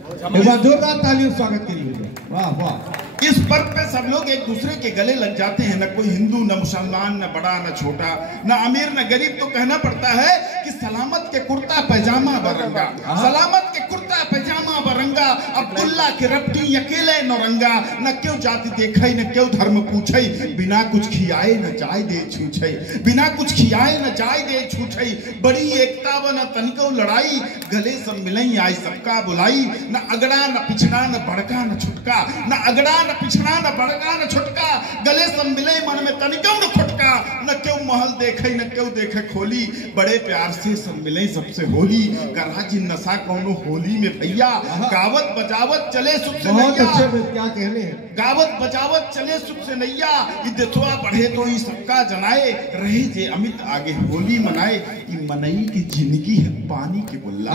जोरदार तालियों से स्वागत करिए। वाह वाह। इस पर्व पे सब लोग एक दूसरे के गले लग जाते हैं, न कोई हिंदू न मुसलमान न बड़ा न छोटा न अमीर न गरीब। तो कहना पड़ता है कि सलामत के कुर्ता पैजामा बरंगा, सलामत के कुर्ता पैजामा बरंगा, अब्दुल्ला के रपटी अकेले नौरंगा, न क्यों जाति देखे न क्यों धर्म पूछे, बिना कुछ खियाए न जाय दे छूछे, बिना कुछ खियाए न जाय दे छूछे, बड़ी एकता व न तनिको लड़ाई, गले सब मिलई आई सबका बुलाई, न अगड़ा न पिछड़ा न बड़का न छुटका, न अगड़ा न पिछड़ा न बड़का न छुटका, गले सब मिले मन में तनिको न खुटका, न क्यों महल देखे न क्यों देखे खोली, बड़े प्यार से सब मिले सबसे होली, कराची नशा कौनो होली में भैया, गावत बजावत चले सुख से बहुत नैया। अच्छे, क्या कहने हैं। गावत बजावत चले सुख से नैया, ई देशवा बढ़े तो ई सबका जनाए, रहे जे अमित आगे होली मनाए। ई मनई की जिंदगी है पानी के बुल्ला,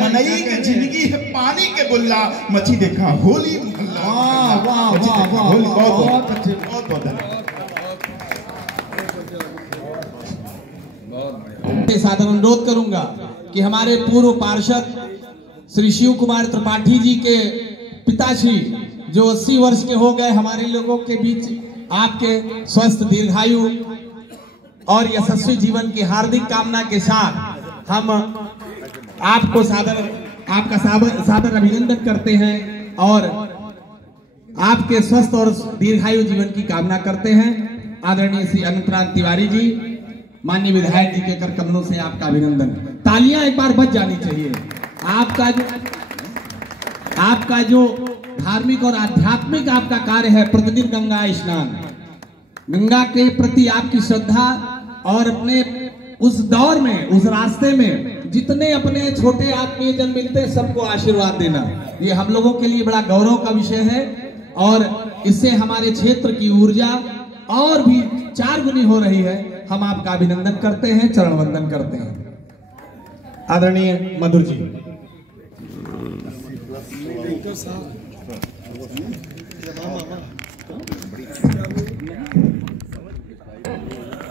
मनई की जिंदगी है पानी के बुल्ला, मची देखा होली मोहल्ला। वाह वाह वाह वाह, होली बहुत अच्छे, बहुत बहुत धन्यवाद। सादर अनुरोध करूंगा कि हमारे पूर्व पार्षद श्री शिव कुमार त्रिपाठी जी के पिताश्री जो 80 वर्ष के हो गए, हमारे लोगों के बीच आपके स्वस्थ दीर्घायु और यशस्वी जीवन की हार्दिक कामना के साथ हम आपको आपका सादर अभिनंदन करते हैं और आपके स्वस्थ और दीर्घायु जीवन की कामना करते हैं। आदरणीय श्री अनंतराम तिवारी जी, माननीय विधायक जी के कर कमलों से आपका अभिनंदन। तालियां एक बार बज जानी चाहिए। आपका जो धार्मिक और आध्यात्मिक आपका कार्य है, प्रतिदिन गंगा स्नान, गंगा के प्रति आपकी श्रद्धा और अपने उस दौर में, उस रास्ते में जितने अपने छोटे आत्मीयजन मिलते हैं सबको आशीर्वाद देना, ये हम लोगों के लिए बड़ा गौरव का विषय है और इससे हमारे क्षेत्र की ऊर्जा और भी 4 गुनी हो रही है। हम आपका अभिनंदन करते हैं, चरण वंदन करते हैं। आदरणीय मधुर जी।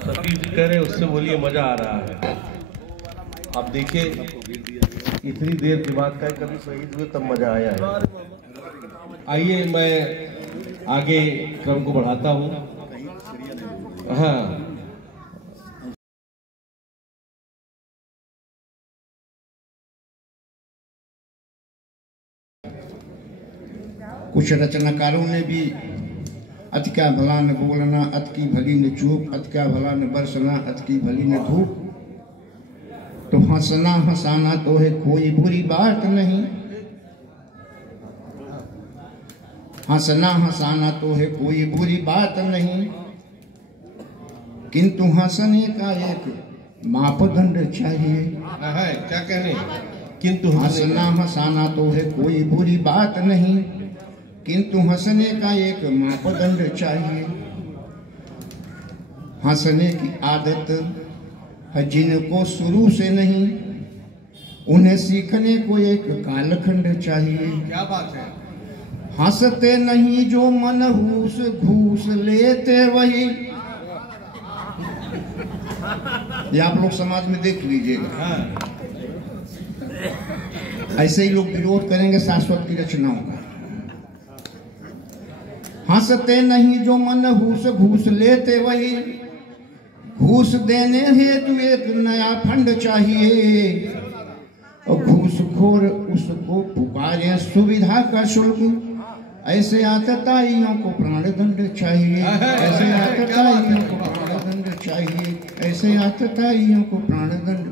सतीश जी कह रहे उससे बोलिए, मजा आ रहा है। आप देखिए इतनी देर के बाद कभी शहीद हुए तब मजा आया है। आइए मैं आगे क्रम को बढ़ाता हूँ। हाँ, कुछ रचनाकारों ने भी अत क्या भला न बोलना, अत की भली न चूप, अत क्या भला न बरसना, अत की भली न धूप। तो हंसना हंसाना तो है कोई बुरी बात नहीं, हंसना हंसाना तो है कोई बुरी बात नहीं, किंतु हंसने का एक मापदंड चाहिए। क्या कहने, किंतु हंसना हंसाना तो है कोई बुरी बात नहीं, किंतु हंसने का एक मापदंड चाहिए। हंसने की आदत है जिनको शुरू से नहीं, उन्हें सीखने को एक कालखंड चाहिए। क्या बात है। हंसते नहीं जो मनहूस घूस लेते वही, ये आप लोग समाज में देख लीजिएगा। ऐसे ही लोग विरोध करेंगे शाश्वत की रचनाओं का। हंसते नहीं जो मनहूस घूस लेते वही, घूस देने हेतु एक नया फंड चाहिए, और घूसखोर उसको पुकारे सुविधा का शुल्क। ऐसे आतताइयों को प्राणदंड चाहिए, ऐसे आतताइयों को प्राणदंड चाहिए, ऐसे आतताइयों को प्राणदंड।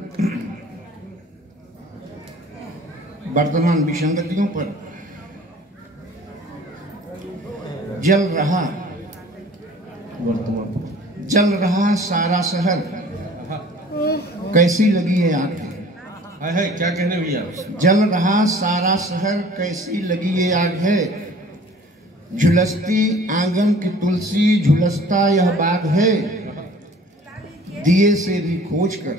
वर्तमान विसंगतियों पर जल रहा सारा शहर, कैसी लगी है आग है। क्या कहने भैया। जल रहा सारा शहर कैसी लगी ये आग है, झुलसती आंगन की तुलसी झुलसता यह बाग है। दिए से भी खोज कर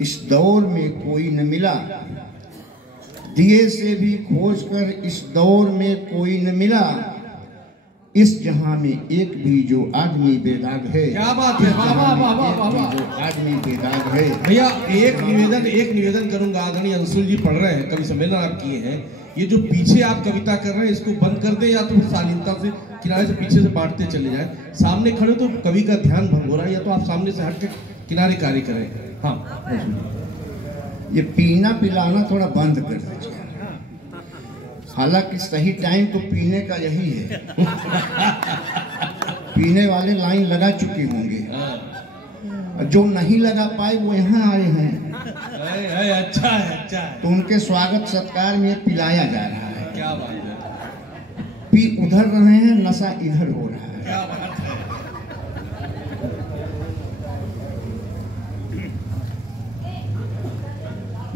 इस दौर में कोई न मिला, दिए से भी खोज कर इस दौर में कोई न मिला। इस जहां में एक भी जो आदमी बेदाग है। क्या बात है, वाह वाह वाह वाह वाह। जो आदमी बेदाग है। भैया एक निवेदन करूंगा। आदरणीय अंशुल जी पढ़ रहे हैं, कवि सम्मेलन आप किए हैं, ये जो पीछे आप कविता कर रहे हैं इसको बंद कर दें या तो शालीनता से किनारे से पीछे से बांटते चले जाएं। सामने खड़े तो कवि का ध्यान भंग हो रहा है, या तो आप सामने से हट के किनारे कार्य करें। हाँ, ये पीना पिलाना थोड़ा बंद कर दीजिए। हालांकि सही टाइम तो पीने का यही है। पीने वाले लाइन लगा चुके होंगे, जो नहीं लगा पाए वो यहाँ आए हैं। अच्छा है। तो उनके स्वागत सत्कार में पिलाया जा रहा है। क्या बात है। पी उधर रहे हैं, नशा इधर हो रहा है। क्या बात है।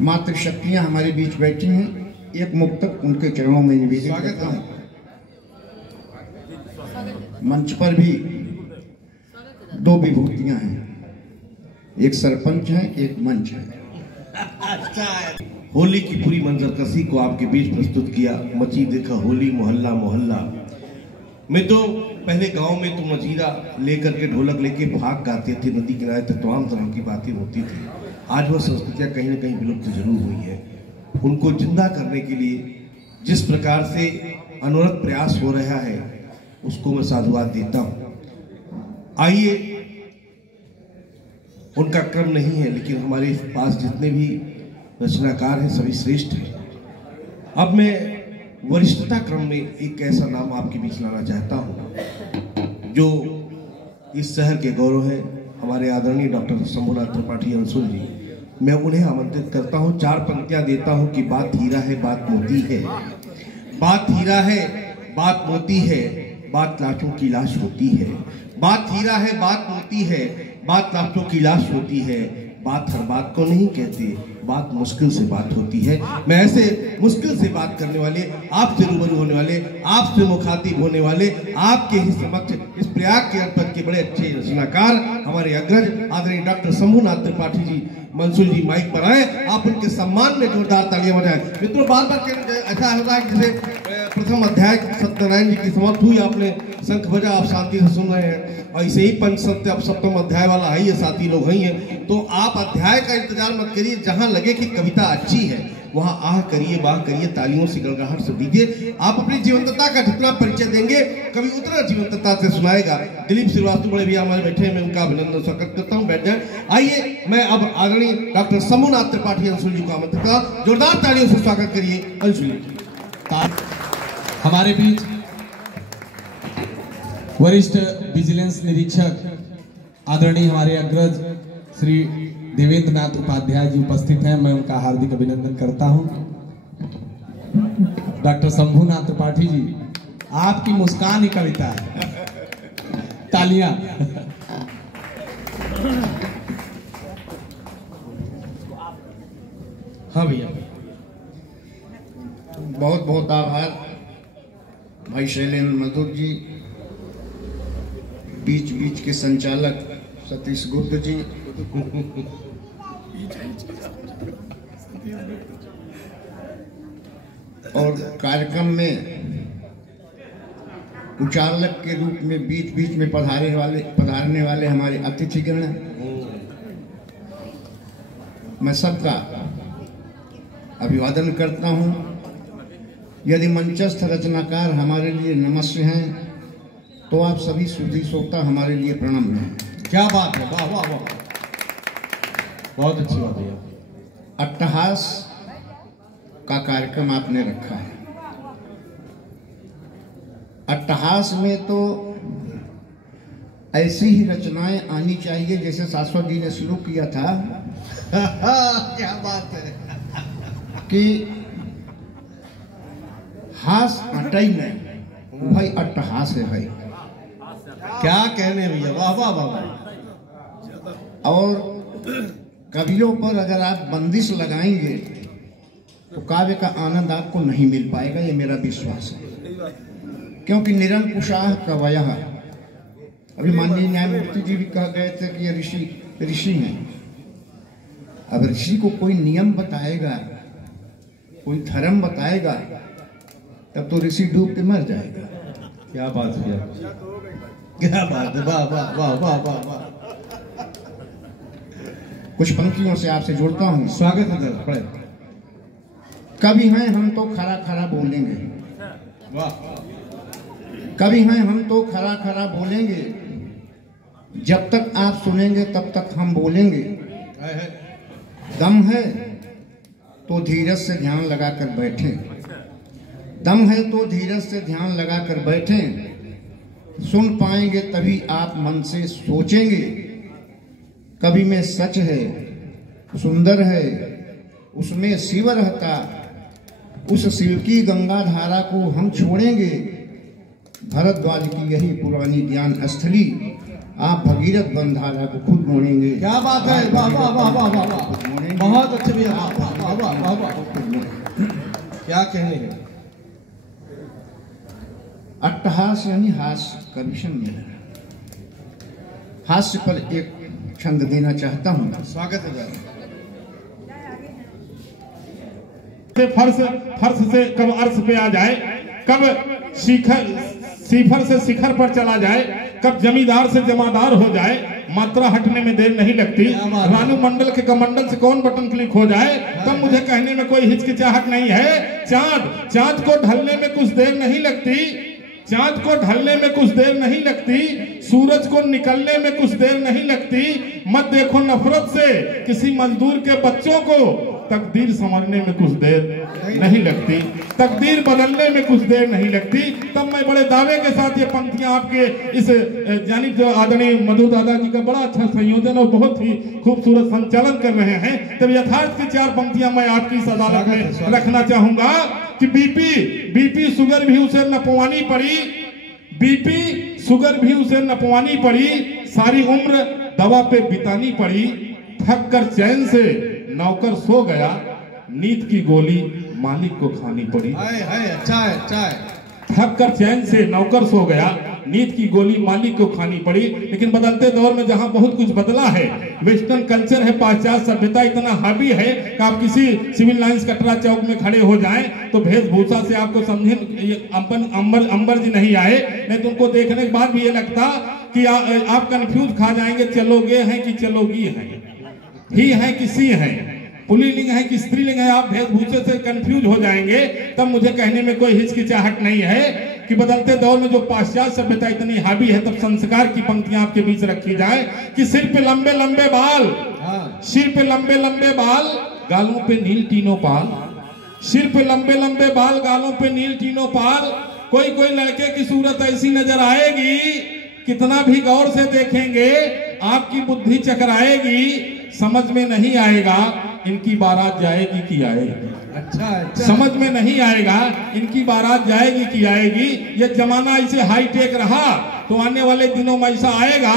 मातृशक्तियां हमारे बीच बैठी हैं। एक मुक्तक उनके चरणों में निवेदित करता हूँ। मंच पर भी दो विभूतियां हैं, एक सरपंच है, एक मंच है। होली की पूरी मंजरकशी को आपके बीच प्रस्तुत किया। मची देखा होली मोहल्ला मोहल्ला में, तो पहले गांव में तो मजीरा लेकर के ढोलक लेके भाग गाते थे, नदी किनारे तक तमाम तरह की बातें होती थी। आज वह संस्कृतियाँ कहीं ना कहीं विलुप्त जरूर हुई है। उनको जिंदा करने के लिए जिस प्रकार से अनवरत प्रयास हो रहा है उसको मैं साधुवाद देता हूँ। आइए, उनका क्रम नहीं है लेकिन हमारे पास जितने भी रचनाकार हैं सभी श्रेष्ठ हैं। अब मैं वरिष्ठता क्रम में एक ऐसा नाम आपके बीच लाना चाहता हूँ जो इस शहर के गौरव है, हमारे आदरणीय डॉक्टर शंभुनाथ त्रिपाठी अंशुल जी। मैं उन्हें आमंत्रित करता हूँ, 4 पंक्तियां देता हूँ कि बात हीरा है बात मोती है, बात हीरा है बात मोती है, बात लाशों की लाश होती है। बात हीरा है बात मोती है, बात लाशों की लाश होती है। बात हर बात को नहीं कहते, बात मुश्किल से बात होती है। मैं ऐसे मुश्किल से बात करने वाले, आपसे रूबरू होने वाले, आपसे मुखातिब होने वाले, आपके ही समक्ष इस प्रयाग के अर्पण के बड़े अच्छे रचनाकार हमारे अग्रज आदरणीय डॉक्टर शंभुनाथ त्रिपाठी जी मंसूल जी माइक पर आए। आप उनके सम्मान में जोरदार तालियां बजाएं। मित्रों, बार बार ऐसा होता है जैसे प्रथम अध्याय सत्यनारायण जी की समाप्त हुई, आपने शंख बजा, आप शांति से सुन रहे हैं, और ऐसे ही पंच सत्य अब सप्तम अध्याय वाला है, ये साथी लोग हैं। तो आप अध्याय का इंतजार मत करिए, जहां लगे कि कविता अच्छी है वहां आह करिए, बाह करिए, तालियों से गड़गड़ाहट से दीजिए। आप अपनी जीवंतता का जितना परिचय देंगे कवि उतना जीवंतता से सुनाएगा। दिलीप श्रीवास्तव बड़े भैया हमारे बैठे हैं, मैं उनका अभिनंदन स्वागत करता हूँ, बैठ जाए। आइए, मैं अब आदरणीय डॉक्टर शंभुनाथ त्रिपाठी अंशुल जी को आमंत्रित करता हूं। जोरदार तालियों से स्वागत करिए अंशुल जी। हमारे बीच वरिष्ठ विजिलेंस निरीक्षक आदरणीय हमारे अग्रज श्री देवेंद्र नाथ उपाध्याय जी उपस्थित हैं। मैं उनका हार्दिक अभिनंदन करता हूं। डॉक्टर शंभुनाथ त्रिपाठी जी, आपकी मुस्कान ही कविता है। तालियां। हाँ भैया, बहुत बहुत आभार भाई शैलेंद्र मधुर जी, बीच बीच के संचालक सतीश गुप्त जी, और कार्यक्रम में उचालक के रूप में बीच बीच में पधारने वाले हमारे अतिथिगण, मैं सबका अभिवादन करता हूं। यदि मंचस्थ रचनाकार हमारे लिए नमस्य हैं तो आप सभी सुधी श्रोता हमारे लिए प्रणम हैं। क्या बात है, वाह वाह वाह, बहुत अच्छी बात है। अट्टहास का कार्यक्रम आपने रखा है। अट्टहास में तो ऐसी ही रचनाएं आनी चाहिए जैसे शाश्वत जी ने शुरू किया था। क्या बात है कि हास अटई में भाई अट्टहास है भाई, क्या कहने भैया, वाह वाह वाह। और कवियों पर अगर आप बंदिश लगाएंगे तो काव्य का आनंद आपको नहीं मिल पाएगा, ये मेरा विश्वास है। क्योंकि निरंकुशाह कवयः, अभी माननीय न्यायमूर्ति जी भी कह गए थे कि ये ऋषि हैं। अब ऋषि को कोई नियम बताएगा, कोई धर्म बताएगा, तब तो ऋषि डूब के मर जाएगा। क्या बात है, क्या बात है, वाह वाह वाह वाह वाह वाह। कुछ पंक्तियों से आपसे जोड़ता हूँ। स्वागत है सर, पढ़े। कवि हैं हम तो खरा खरा बोलेंगे, वाह। कवि हैं हम तो खरा खरा बोलेंगे, जब तक आप सुनेंगे तब तक हम बोलेंगे। दम है तो धीरज से ध्यान लगाकर बैठें, दम है तो धीरज से ध्यान लगाकर बैठें, सुन पाएंगे तभी आप मन से सोचेंगे। कवि में सच है, सुंदर है, उसमें शिव रहता, उस शिव की गंगा धारा को हम छोड़ेंगे। भरद्वाज की यही पुरानी ज्ञान स्थली, आप भगीरथ बंधारा को खुद मोड़ेंगे। क्या बात है, वाह वाह वाह वाह वाह, बहुत अच्छे भैया, वाह वाह वाह वाह। क्या कहने हैं? अट्टहास यानी हास्य का विषय मेरा हास्य पर एक छंद देना चाहता हूँ। स्वागत है। फर्श से कब अर्श पे आ जाए, कब सीफर से शिखर पर चला जाए, कब जमींदार से जमादार हो जाए, मात्रा हटने में देर नहीं लगती। रानू मंडल के कमंडल से कौन बटन क्लिक हो जाए, तब मुझे कहने में कोई हिचकिचाहट नहीं है। चांद को ढलने में कुछ देर नहीं लगती, चांद को ढलने में कुछ देर नहीं लगती, सूरज को निकलने में कुछ देर नहीं लगती। मत देखो नफरत से किसी मजदूर के बच्चों को, तकदीर समझने में कुछ देर नहीं लगती, तकदीर बदलने में कुछ देर नहीं लगती। तब मैं बड़े दावे के साथ ये पंक्तियां आपके इस जानिब जो आदरणीय मधु दादा जी का बड़ा अच्छा संयोजन और बहुत ही खूबसूरत संचालन कर रहे हैं, तब यथार्थ की 4 पंक्तियां मैं आपकी इस अदालत में रखना चाहूंगा कि बीपी शुगर भी उसे नपवानी पड़ी, बीपी शुगर भी उसे नपवानी पड़ी, सारी उम्र दवा पे बितानी पड़ी। थक कर चैन से नौकर सो गया, नींद की गोली मालिक को खानी पड़ी। अच्छा है। थक कर चैन से नौकर सो गया, नींद की गोली मालिक को खानी पड़ी। लेकिन बदलते दौर में जहां बहुत कुछ बदला है, वेस्टर्न कल्चर है, पाश्चात्य सभ्यता इतना हावी है कि आप किसी सिविल लाइंस कटरा चौक में खड़े हो जाएं तो वेशभूषा से आपको समझे अंबर जी नहीं आए, नहीं तो उनको देखने के बाद भी ये लगता कि आप कंफ्यूज खा जाएंगे, चलोगे हैं कि चलोगी हैं, ही है कि सी है, पुल्लिंग है कि स्त्रीलिंग है, आप वेशभूषे से कंफ्यूज हो जाएंगे। तब मुझे कहने में कोई हिचकिचाहट नहीं है कि बदलते दौर में जो पाश्चात्य सभ्यता इतनी हावी है, तब संस्कार की पंक्तियां आपके बीच रखी जाए कि सिर पे लंबे लंबे बाल, सिर पे लंबे लंबे बाल, गालों पे नील तीनों पाल, सिर पे लंबे लंबे बाल, गालों पे नील तीनों पाल। कोई लड़के की सूरत ऐसी नजर आएगी, कितना भी गौर से देखेंगे आपकी बुद्धि चकराएगी, समझ में नहीं आएगा इनकी बारात जाएगी कि आएगी। अच्छा। समझ में नहीं आएगा इनकी बारात जाएगी कि आएगी। ये जमाना ऐसे हाईटेक रहा तो आने वाले दिनों में ऐसा आएगा,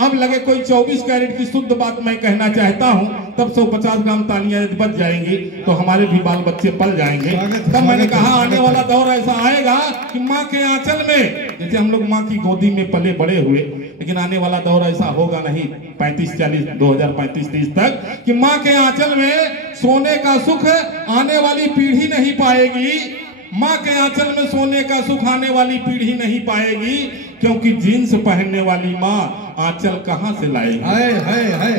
अब लगे कोई 24 कैरेट की शुद्ध बात मैं कहना चाहता हूं, तब 150 ग्राम तालियां बच जाएंगी तो हमारे भी बाल बच्चे पल जाएंगे। तब मैंने कहा आने वाला दौर ऐसा आएगा कि माँ के आंचल में, जैसे हम लोग माँ की गोदी में पले बड़े हुए, लेकिन आने वाला दौर ऐसा होगा नहीं 2035-30 तक कि माँ के आंचल में सोने का सुख आने वाली पीढ़ी नहीं पाएगी। माँ के आंचल में सोने का सुख आने वाली पीढ़ी नहीं पाएगी, क्योंकि जीन्स पहनने वाली माँ आंचल कहाँ से लाएगी?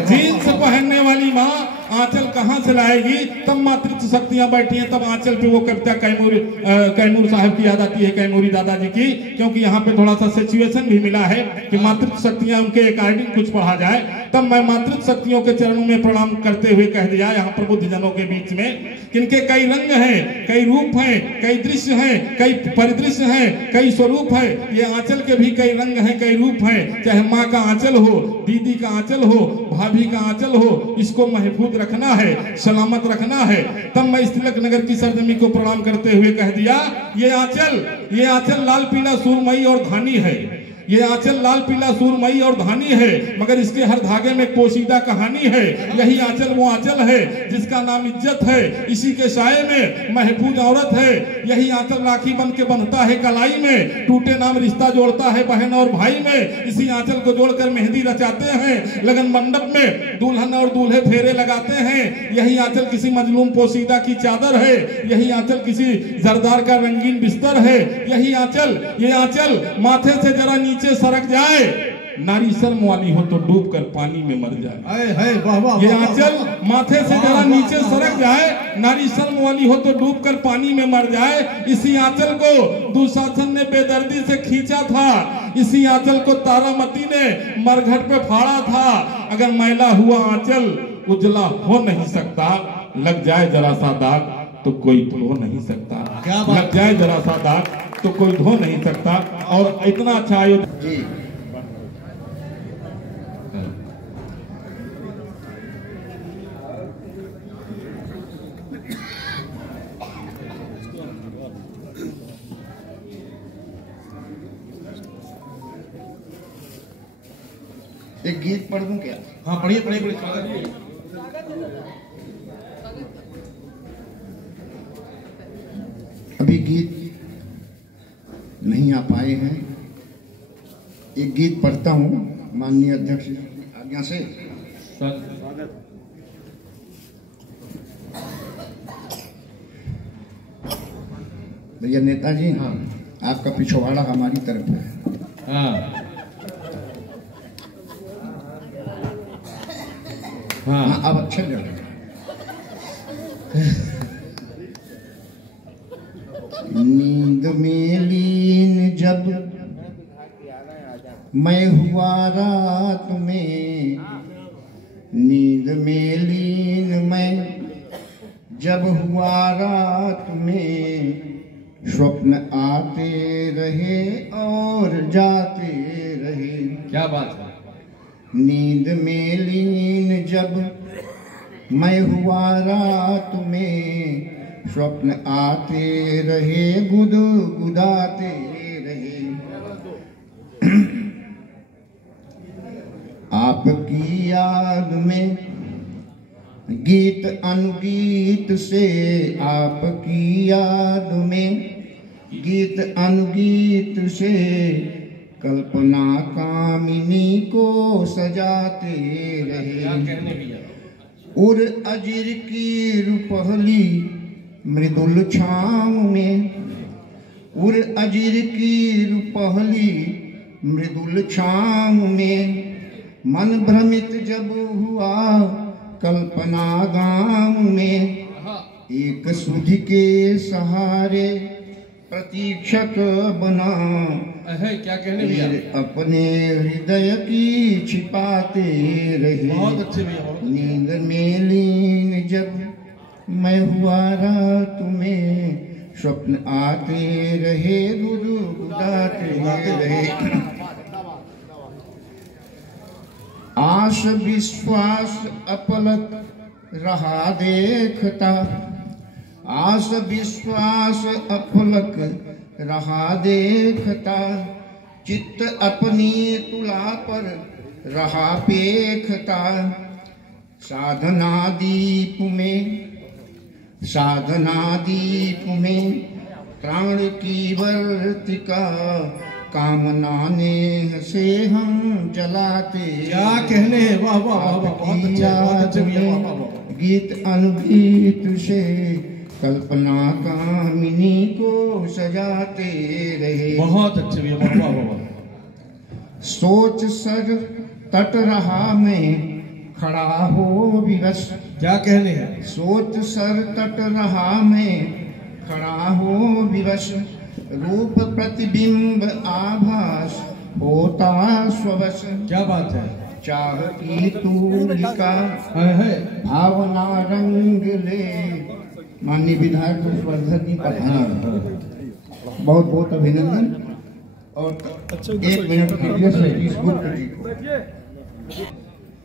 जीन्स पहनने वाली माँ आंचल कहाँ से लाएगी? तब मातृत्व शक्तियां बैठी हैं। तब आंचल पे वो कविता कैमूर साहब की याद आती है, कैमूरी दादाजी की, क्योंकि यहाँ पे थोड़ा सा सिचुएशन भी मिला है कि मातृत्व शक्तियां उनके अकॉर्डिंग कुछ पढ़ा जाए। तब मैं मातृत्व शक्तियों के चरणों में प्रणाम करते हुए कह दिया यहाँ प्रबुद्ध जनों के बीच में कि इनके कई रंग हैं, कई रूप हैं, कई दृश्य हैं, कई परिदृश्य हैं, कई स्वरूप है। ये आंचल के भी कई रंग हैं, कई रूप हैं। चाहे माँ का आंचल हो, दीदी का आंचल हो, भाभी का आंचल हो, इसको महफूज रखना है, सलामत रखना है। तब मैं इस तिलक नगर की सरजमी को प्रणाम करते हुए कह दिया ये आंचल लाल पीला सुरमई और धानी है, ये आंचल लाल पीला सुरमई और धानी है, मगर इसके हर धागे में पोशीदा कहानी है। यही आंचल वो आंचल है जिसका नाम इज्जत है, इसी के साये में महफूज औरत है। यही आंचल राखी बन के बंधता है कलाई में, टूटे नाम रिश्ता जोड़ता है बहन और भाई में। इसी आंचल को जोड़कर मेहंदी रचाते हैं, लगन मंडप में दुल्हन और दूल्हे फेरे लगाते हैं। यही आंचल किसी मजलूम पोशीदा की चादर है, यही आंचल किसी जरदार का रंगीन बिस्तर है। यही आंचल, ये आंचल माथे से जरा नीचे सरक जाए, नारी शर्म वाली हो तो डूबकर पानी में मर जाए। ये आंचल माथे से जरा नीचे सरक जाए, नारी शर्म वाली हो तो डूबकर पानी में मर जाए। इसी आंचल को दुशासन ने बेदर्दी से खींचा था, इसी आंचल को तारामती ने मरघट पे फाड़ा था। अगर मैला हुआ आंचल उजला हो नहीं सकता, लग जाए जरा सा दाग तो कोई धो नहीं सकता, लग जाए जरा सा दाग तो कोई धो नहीं सकता। और इतना अच्छा आयोजन एक गीत पढ़ दूं क्या? हाँ पढ़िए पढ़िए। भी गीत नहीं आ पाए हैं, एक गीत पढ़ता हूँ माननीय अध्यक्ष आज्ञा से। भैया नेताजी, हाँ, आपका पिछवाड़ा हमारी तरफ है। हाँ हाँ, अब अच्छा लग रहा है। नींद में लीन जब मैं हुआ रात में, नींद में लीन मैं जब हुआ रात में, स्वप्न आते रहे और जाते रहे। क्या बात है। नींद में लीन जब मैं हुआ रात में, स्वप्न आते रहे गुदगुदाते रहे। आपकी याद में गीत अनुगीत से, आपकी याद में गीत अनुगीत से, कल्पना कामिनी को सजाते रहे। उर अजीर की रुपहली मृदुल छाम में, उर अजीर की रुपहली मृदुल छाम में, मन भ्रमित जब हुआ कल्पना गाम में, एक सुध के सहारे प्रतीक्षक बना है। क्या कहने भैया। अपने हृदय की छिपाते रहे। बहुत अच्छे भैया। नींद में लीन जब मैं हुआ रात में, स्वप्न आते रहे गुदगुदाते रहे। आश विश्वास अपलक रहा देखता, आस विश्वास अपलक रहा देखता, चित्त अपनी तुला पर रहा पेखता। साधना दीप में, साधना दीप में प्राण की वर्तिका, कामना नेह से हम जलाते। क्या कहने हैं। वाह वाह वाह, बहुत अच्छा में गीत अनुगीत से, कल्पना कामिनी को सजाते रहे। बहुत अच्छे भैया, वाह वाह वाह। सोच सर तट रहा मैं खड़ा हो विवश। क्या कहने हैं। सोच सर तट रहा मैं खड़ा हो विवश, रूप प्रतिबिंब आभास होता स्ववश। क्या बात है। चाह की तूलिका भावना रंग ले, माननीय विधायक हर्षवर्धन जी पठान, बहुत बहुत अभिनंदन। और 1 मिनट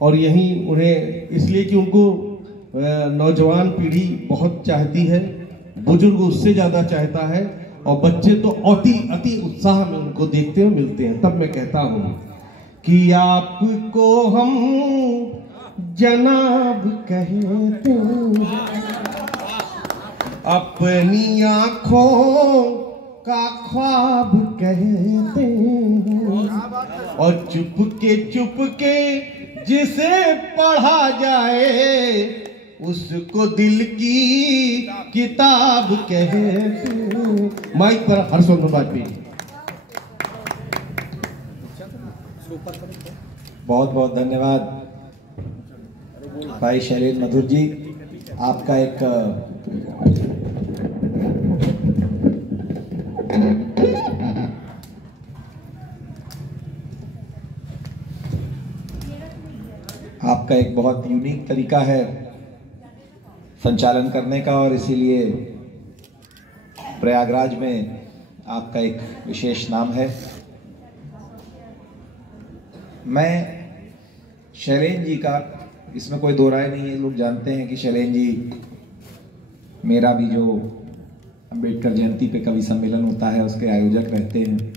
और यहीं उन्हें इसलिए कि उनको नौजवान पीढ़ी बहुत चाहती है, बुजुर्ग उससे ज़्यादा चाहता है, और बच्चे तो अति उत्साह में उनको देखते हुए मिलते हैं। तब मैं कहता हूँ कि आपको हम जनाब कहते हैं, अपनी आँखों का ख्वाब कहते हैं, और चुपके जिसे पढ़ा जाए उसको दिल की किताब कहते हैं। माइक पर हर्षवर्धन वाजपेयी। बहुत बहुत धन्यवाद भाई शैलेंद्र मधुर जी। आपका एक बहुत यूनिक तरीका है संचालन करने का, और इसीलिए प्रयागराज में आपका एक विशेष नाम है। मैं शैलेंद्र जी का, इसमें कोई दो राय नहीं है, लोग जानते हैं कि शैलेंद्र जी मेरा भी जो अम्बेडकर जयंती पे कवि सम्मेलन होता है उसके आयोजक रहते हैं,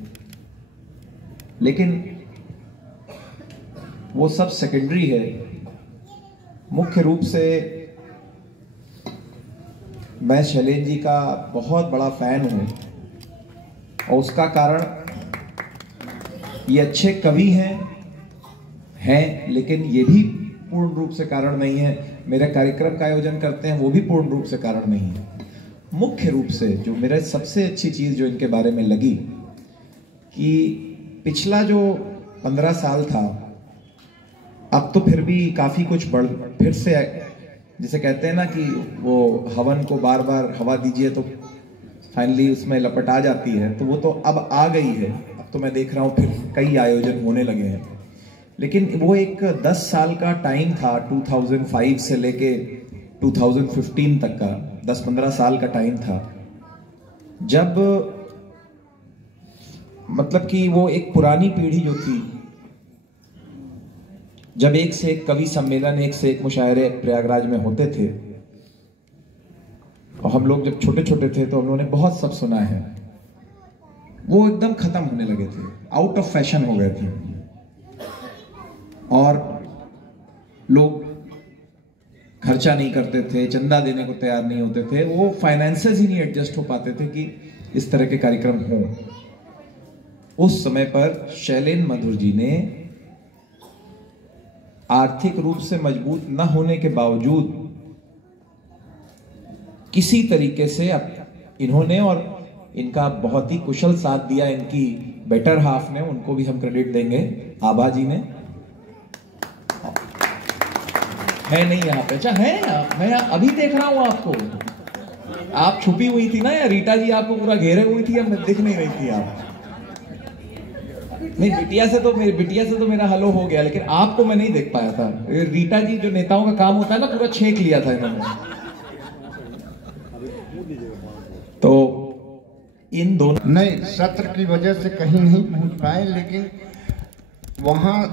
लेकिन वो सब सेकेंडरी है। मुख्य रूप से मैं शैलेंद्र जी का बहुत बड़ा फ़ैन हूँ और उसका कारण ये अच्छे कवि हैं लेकिन ये भी पूर्ण रूप से कारण नहीं है। मेरे कार्यक्रम का आयोजन करते हैं वो भी पूर्ण रूप से कारण नहीं है। मुख्य रूप से जो मेरे सबसे अच्छी चीज़ जो इनके बारे में लगी कि पिछला जो 15 साल था, अब तो फिर भी काफ़ी कुछ फिर से, जिसे कहते हैं ना कि वो हवन को बार बार हवा दीजिए तो फाइनली उसमें लपट आ जाती है, तो वो तो अब आ गई है। अब तो मैं देख रहा हूँ फिर कई आयोजन होने लगे हैं, लेकिन वो एक 10 साल का टाइम था 2005 से लेके 2015 तक का, 10-15 साल का टाइम था जब मतलब कि वो एक पुरानी पीढ़ी जो थी, जब एक से एक कवि सम्मेलन, एक से एक मुशायरे प्रयागराज में होते थे और हम लोग जब छोटे छोटे थे तो हम लोगों ने बहुत सब सुना है, वो एकदम खत्म होने लगे थे, आउट ऑफ फैशन हो गए थे और लोग खर्चा नहीं करते थे, चंदा देने को तैयार नहीं होते थे, वो फाइनेंसेस ही नहीं एडजस्ट हो पाते थे कि इस तरह के कार्यक्रम हों। उस समय पर शैलेंद्र मधुर जी ने आर्थिक रूप से मजबूत न होने के बावजूद किसी तरीके से इन्होंने, और इनका बहुत ही कुशल साथ दिया इनकी बेटर हाफ ने, उनको भी हम क्रेडिट देंगे, आभा जी ने, है नहीं यहाँ पे, अच्छा है, मैं अभी देख रहा हूँ आपको, आप छुपी हुई थी ना, या रीटा जी आपको पूरा घेरे हुई थी, अब दिख नहीं रही थी आप। नहीं, बिटिया से तो मेरा हलो हो गया, लेकिन आपको मैं नहीं देख पाया था। रीटा जी, जो नेताओं का काम होता है ना, पूरा छेक लिया था इन्होंने। तो इन दोनों नहीं, सत्र की वजह से कहीं नहीं पहुंच पाए, लेकिन वहां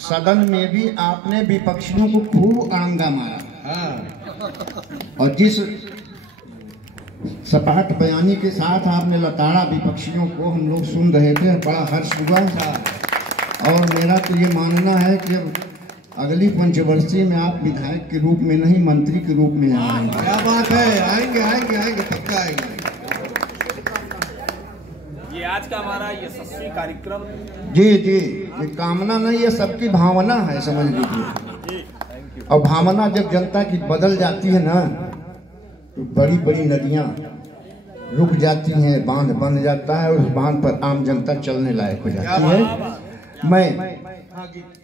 सदन में भी आपने विपक्षियों को खूब आंगा मारा और जिस सपाट बयानी के साथ आपने लताड़ा विपक्षियों को, हम लोग सुन रहे थे, बड़ा हर्ष हुआ था। और मेरा तो ये मानना है कि अब अगली पंचवर्षीय में आप विधायक के रूप में नहीं, मंत्री के रूप में आएंगे। क्या बात है, आएंगे पक्का आएंगे। ये आज का हमारा यशस्वी कार्यक्रम, जी, ये कामना नहीं, ये सबकी भावना है, समझ लीजिए। और भावना जब जनता की बदल जाती है ना, तो बड़ी बड़ी नदियां रुक जाती हैं, बांध बन जाता है, और उस बांध पर आम जनता चलने लायक हो जाती है। मैं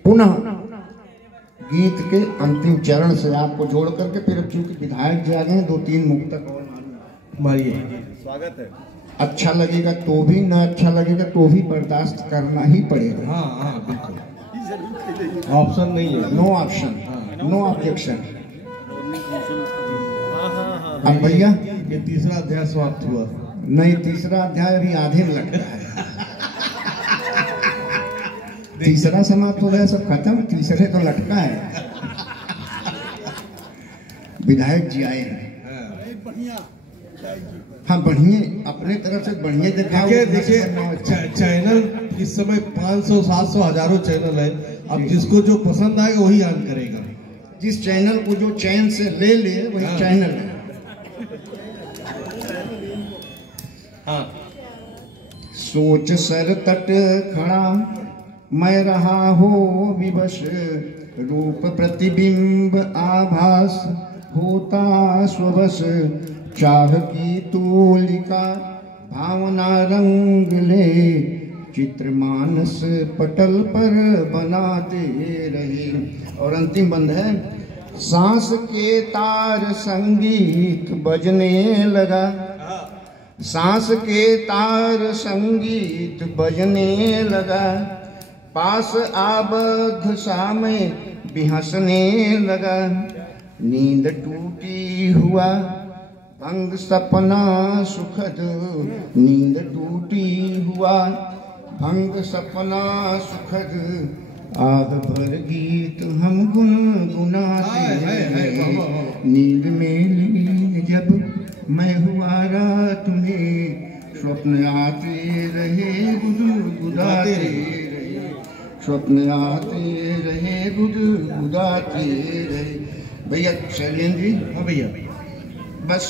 पुनः गीत के अंतिम चरण से आपको जोड़ करके, फिर चूंकि विधायक जी आ गए हैं, 2-3 मुक्तक और मारिए। स्वागत है। अच्छा लगेगा तो भी, ना अच्छा लगेगा तो भी बर्दाश्त करना ही पड़ेगा। हाँ बिल्कुल, ऑप्शन नहीं है, नो ऑप्शन, नो ऑब्जेक्शन। अब भैया, ये तीसरा अध्याय समाप्त हुआ? नहीं, तीसरा अध्याय अभी आधे में लटका है। तीसरा समाप्त हो गया, सब खत्म, तीसरे तो लटका है। विधायक जी आए हैं, हाँ बढ़िया, अपने तरफ से बढ़िया दिखाओ। देखिए चैनल इस समय 500, 700, हजारों चैनल है, अब जिसको जो पसंद आएगा वही ऑन करेगा। जिस चैनल को जो चैन से ले वही चैनल है। हाँ। सोच सर तट खड़ा मैं रहा हो विवश, रूप प्रतिबिंब आभास होता स्ववश, चाह की तोलिका भावना रंग ले, चित्र मानस पटल पर बनाते रहे। और अंतिम बंद है, सांस के तार संगीत बजने लगा, सांस के तार संगीत बजने लगा, पास आबद्ध सा में भी हंसने लगा, नींद टूटी हुआ भंग सपना सुखद, नींद टूटी हुआ भंग सपना सुखद, आग भर गीत हम गुनगुनाते रहे, नींद में लीन जब मैं हुआ रात में, स्वप्न आते रहे गुदगुदाते रहे, स्वप्न आते रहे गुदगुदाते रहे। भैया शैलेंद्र जी, हाँ भैया, बस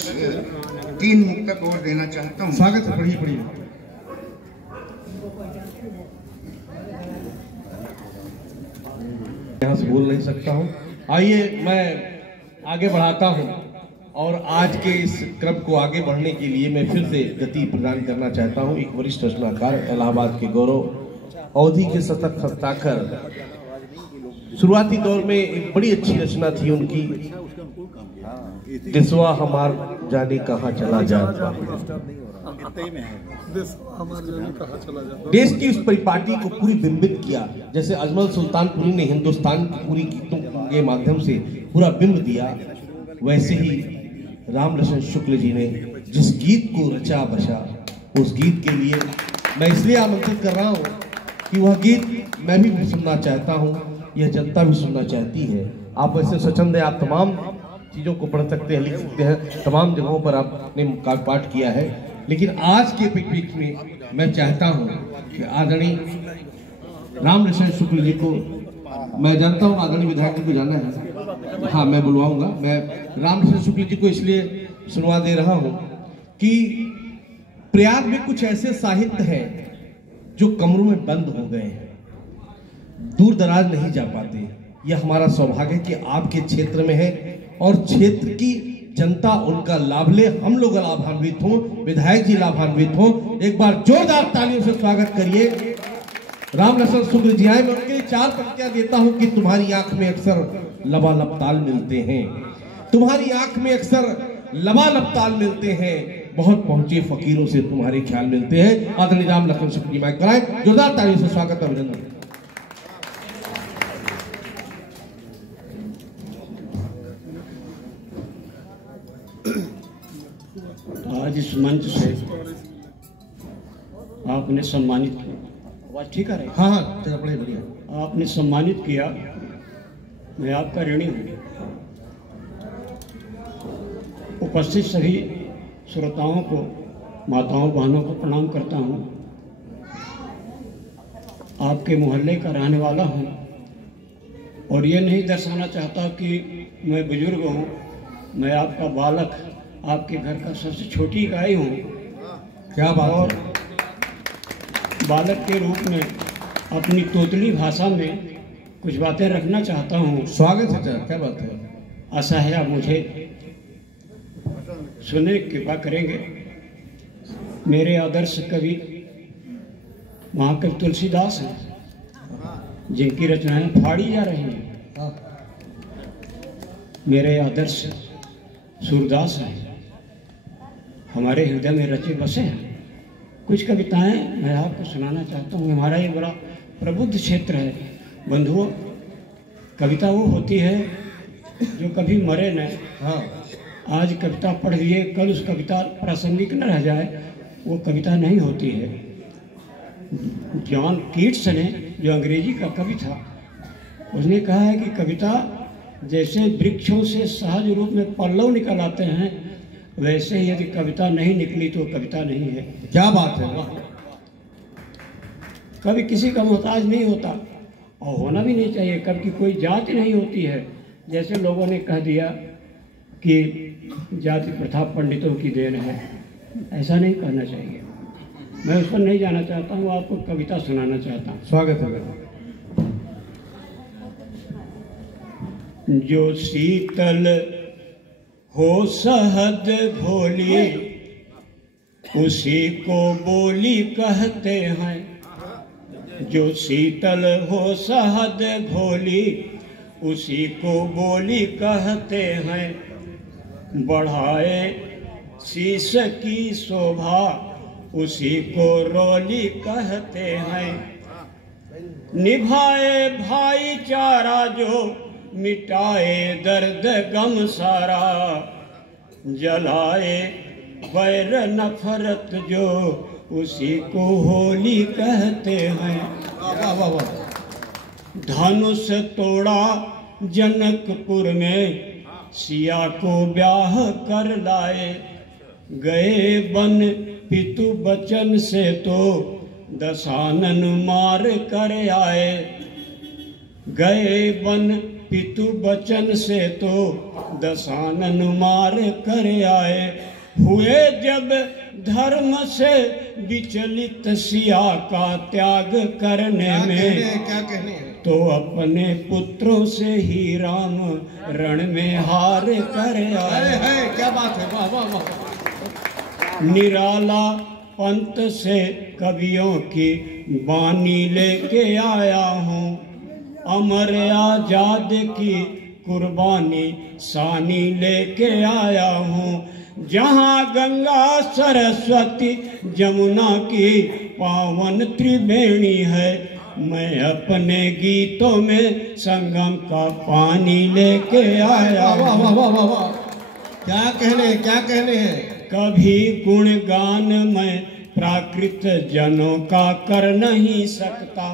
3 मुक्तक और देना चाहता हूँ। स्वागत है, पढ़िए पढ़िए। यहाँ से बोल नहीं सकता हूँ। आइए मैं आगे बढ़ाता हूँ और आज के इस क्रम को आगे बढ़ने के लिए मैं फिर से गति प्रदान करना चाहता हूँ। एक वरिष्ठ रचनाकार, इलाहाबाद के गौरव, अवधि के शतक हस्ताक्षर। शुरुआती दौर में एक बड़ी अच्छी रचना थी उनकी, देशवा हमार जाने कहाँ चला जाता। देश की उस परिपाटी को पूरी बिंबित किया, जैसे अजमल सुल्तानपुरी ने हिंदुस्तान की पूरी गीतों के माध्यम से पूरा बिंब दिया, वैसे ही रामलखन शुक्ल जी ने जिस गीत को रचा बचा, उस गीत के लिए मैं इसलिए आमंत्रित कर रहा हूँ कि वह गीत मैं भी सुनना चाहता हूँ, यह जनता भी सुनना चाहती है। आप वैसे स्वच्छंद है, आप तमाम चीज़ों को पढ़ सकते हैं, लिख सकते हैं, तमाम जगहों पर आपने काव्य पाठ किया है, लेकिन आज के परिप्रेक्ष्य में मैं चाहता हूँ कि आदरणीय रामलखन शुक्ल जी को, मैं जानता हूँ आदरणीय विधायक जी को जाना है, हाँ मैं बुलवाऊंगा। मैं रामलखन शुक्ल जी को इसलिए सुनवा दे रहा हूँ कि प्रयाग में कुछ ऐसे साहित्य हैं जो कमरों में बंद हो गए हैं, दूर दराज नहीं जा पाते। यह हमारा सौभाग्य है कि आपके क्षेत्र में है और क्षेत्र की जनता उनका लाभ ले, हम लोग लाभान्वित हों, विधायक जी लाभान्वित हों। एक बार जोरदार तालियों से स्वागत करिए रामलखन शुक्ल जी आए। मैं उनके लिए 4 पंक्तियां देता हूं कि तुम्हारी आंख में अक्सर लबालब ताल मिलते हैं, तुम्हारी आंख में अक्सर लबालब ताल मिलते हैं, बहुत पहुंचे फकीरों से तुम्हारे ख्याल मिलते हैं। आदरणीय रामलखन शुक्ल जी माइक कराएं, जोरदार तालियों से स्वागत अभिनंदन। आज इस मंच से आपने सम्मानित किया, आवाज ठीक है? हाँ हाँ बड़े बढ़िया, आपने सम्मानित किया, मैं आपका ऋणी हूँ। उपस्थित सभी श्रोताओं को, माताओं बहनों को प्रणाम करता हूँ। आपके मोहल्ले का रहने वाला हूँ और ये नहीं दर्शाना चाहता कि मैं बुजुर्ग हूँ, मैं आपका बालक, आपके घर का सबसे छोटी इकाई हूँ। क्या बात और बालक के रूप में अपनी तोतली भाषा में कुछ बातें रखना चाहता हूँ। स्वागत है, क्या बात है। आशा है आप मुझे सुनने की कृपा करेंगे। मेरे आदर्श कवि महाकवि तुलसीदास हैं, जिनकी रचनाएं फाड़ी जा रही हैं। मेरे आदर्श सूरदास हैं, हमारे हृदय में रचे बसे हैं। कुछ कविताएं मैं आपको सुनाना चाहता हूँ। हमारा ये बड़ा प्रबुद्ध क्षेत्र है बंधुओं। कविता वो होती है जो कभी मरे न। हाँ, आज कविता पढ़ लिए, कल उस कविता प्रासंगिक न रह जाए, वो कविता नहीं होती है। जॉन कीट्स ने, जो अंग्रेजी का कवि था, उसने कहा है कि कविता जैसे वृक्षों से सहज रूप में पल्लव निकल आते हैं, वैसे ही यदि कविता नहीं निकली तो कविता नहीं है। क्या बात है, वाह। कवि किसी का मोहताज नहीं होता और होना भी नहीं चाहिए। कवि की कोई जाति नहीं होती है। जैसे लोगों ने कह दिया कि जाति प्रथा पंडितों की देन है, ऐसा नहीं कहना चाहिए। मैं उस पर नहीं जाना चाहता हूँ, आपको कविता सुनाना चाहता हूँ। स्वागत है। जो शीतल हो सहद भोली, उसी को बोली कहते हैं। जो शीतल हो सहद भोली, उसी को बोली कहते हैं। बढ़ाए शीश की शोभा, उसी को रोली कहते हैं। निभाए भाईचारा जो, मिटाए दर्द गम सारा। जलाए बैर नफरत जो, उसी को होली कहते हैं। धनुष तोड़ा जनकपुर में, सिया को ब्याह कर लाए। गए बन पितु बचन से तो, दशानन मार कर आए। गए बन पितु बचन से तो दशानन मार कर आए। हुए जब धर्म से विचलित सिया का त्याग करने में, क्या कहने तो अपने पुत्रों से ही राम रण में हार कर आए। क्या बात है, वाह वाह वाह। निराला पंथ से कवियों की बानी लेके आया हूँ, अमर आजाद की कुर्बानी सानी लेके आया हूँ। जहाँ गंगा सरस्वती जमुना की पावन त्रिवेणी है, मैं अपने गीतों में संगम का पानी लेके आया। वाह वाह वाह वाह वाह, क्या कहने हैं। कभी गुणगान मैं प्राकृत जनों का कर नहीं सकता,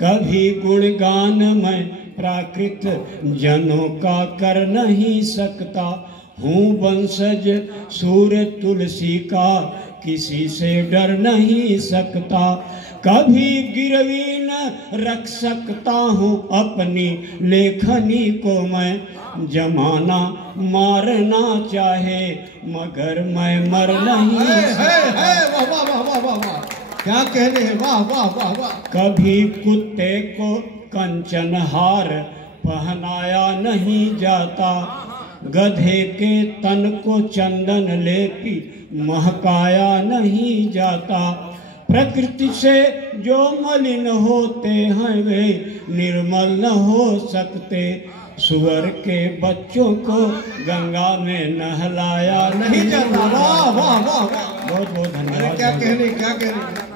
कभी गुणगान मैं प्राकृत जनों का कर नहीं सकता। हूँ वंशज सूर्य तुलसी का, किसी से डर नहीं सकता। कभी गिरवी न रख सकता हूँ अपनी लेखनी को मैं। जमाना मारना चाहे मगर मैं मर नहीं सकता। वाह वाह वाह वाह वाह, क्या कहने हैं, वाह वाह वाह वाह। कभी कुत्ते को कंचनहार पहनाया नहीं जाता, गधे के तन को चंदन लेपी महकाया नहीं जाता। प्रकृति से जो मलिन होते हैं वे निर्मल न हो सकते। सुअर के बच्चों को गंगा में नहलाया नहीं जाता। वाह वाह वाह, बहुत बहुत धन्यवाद। क्या कहने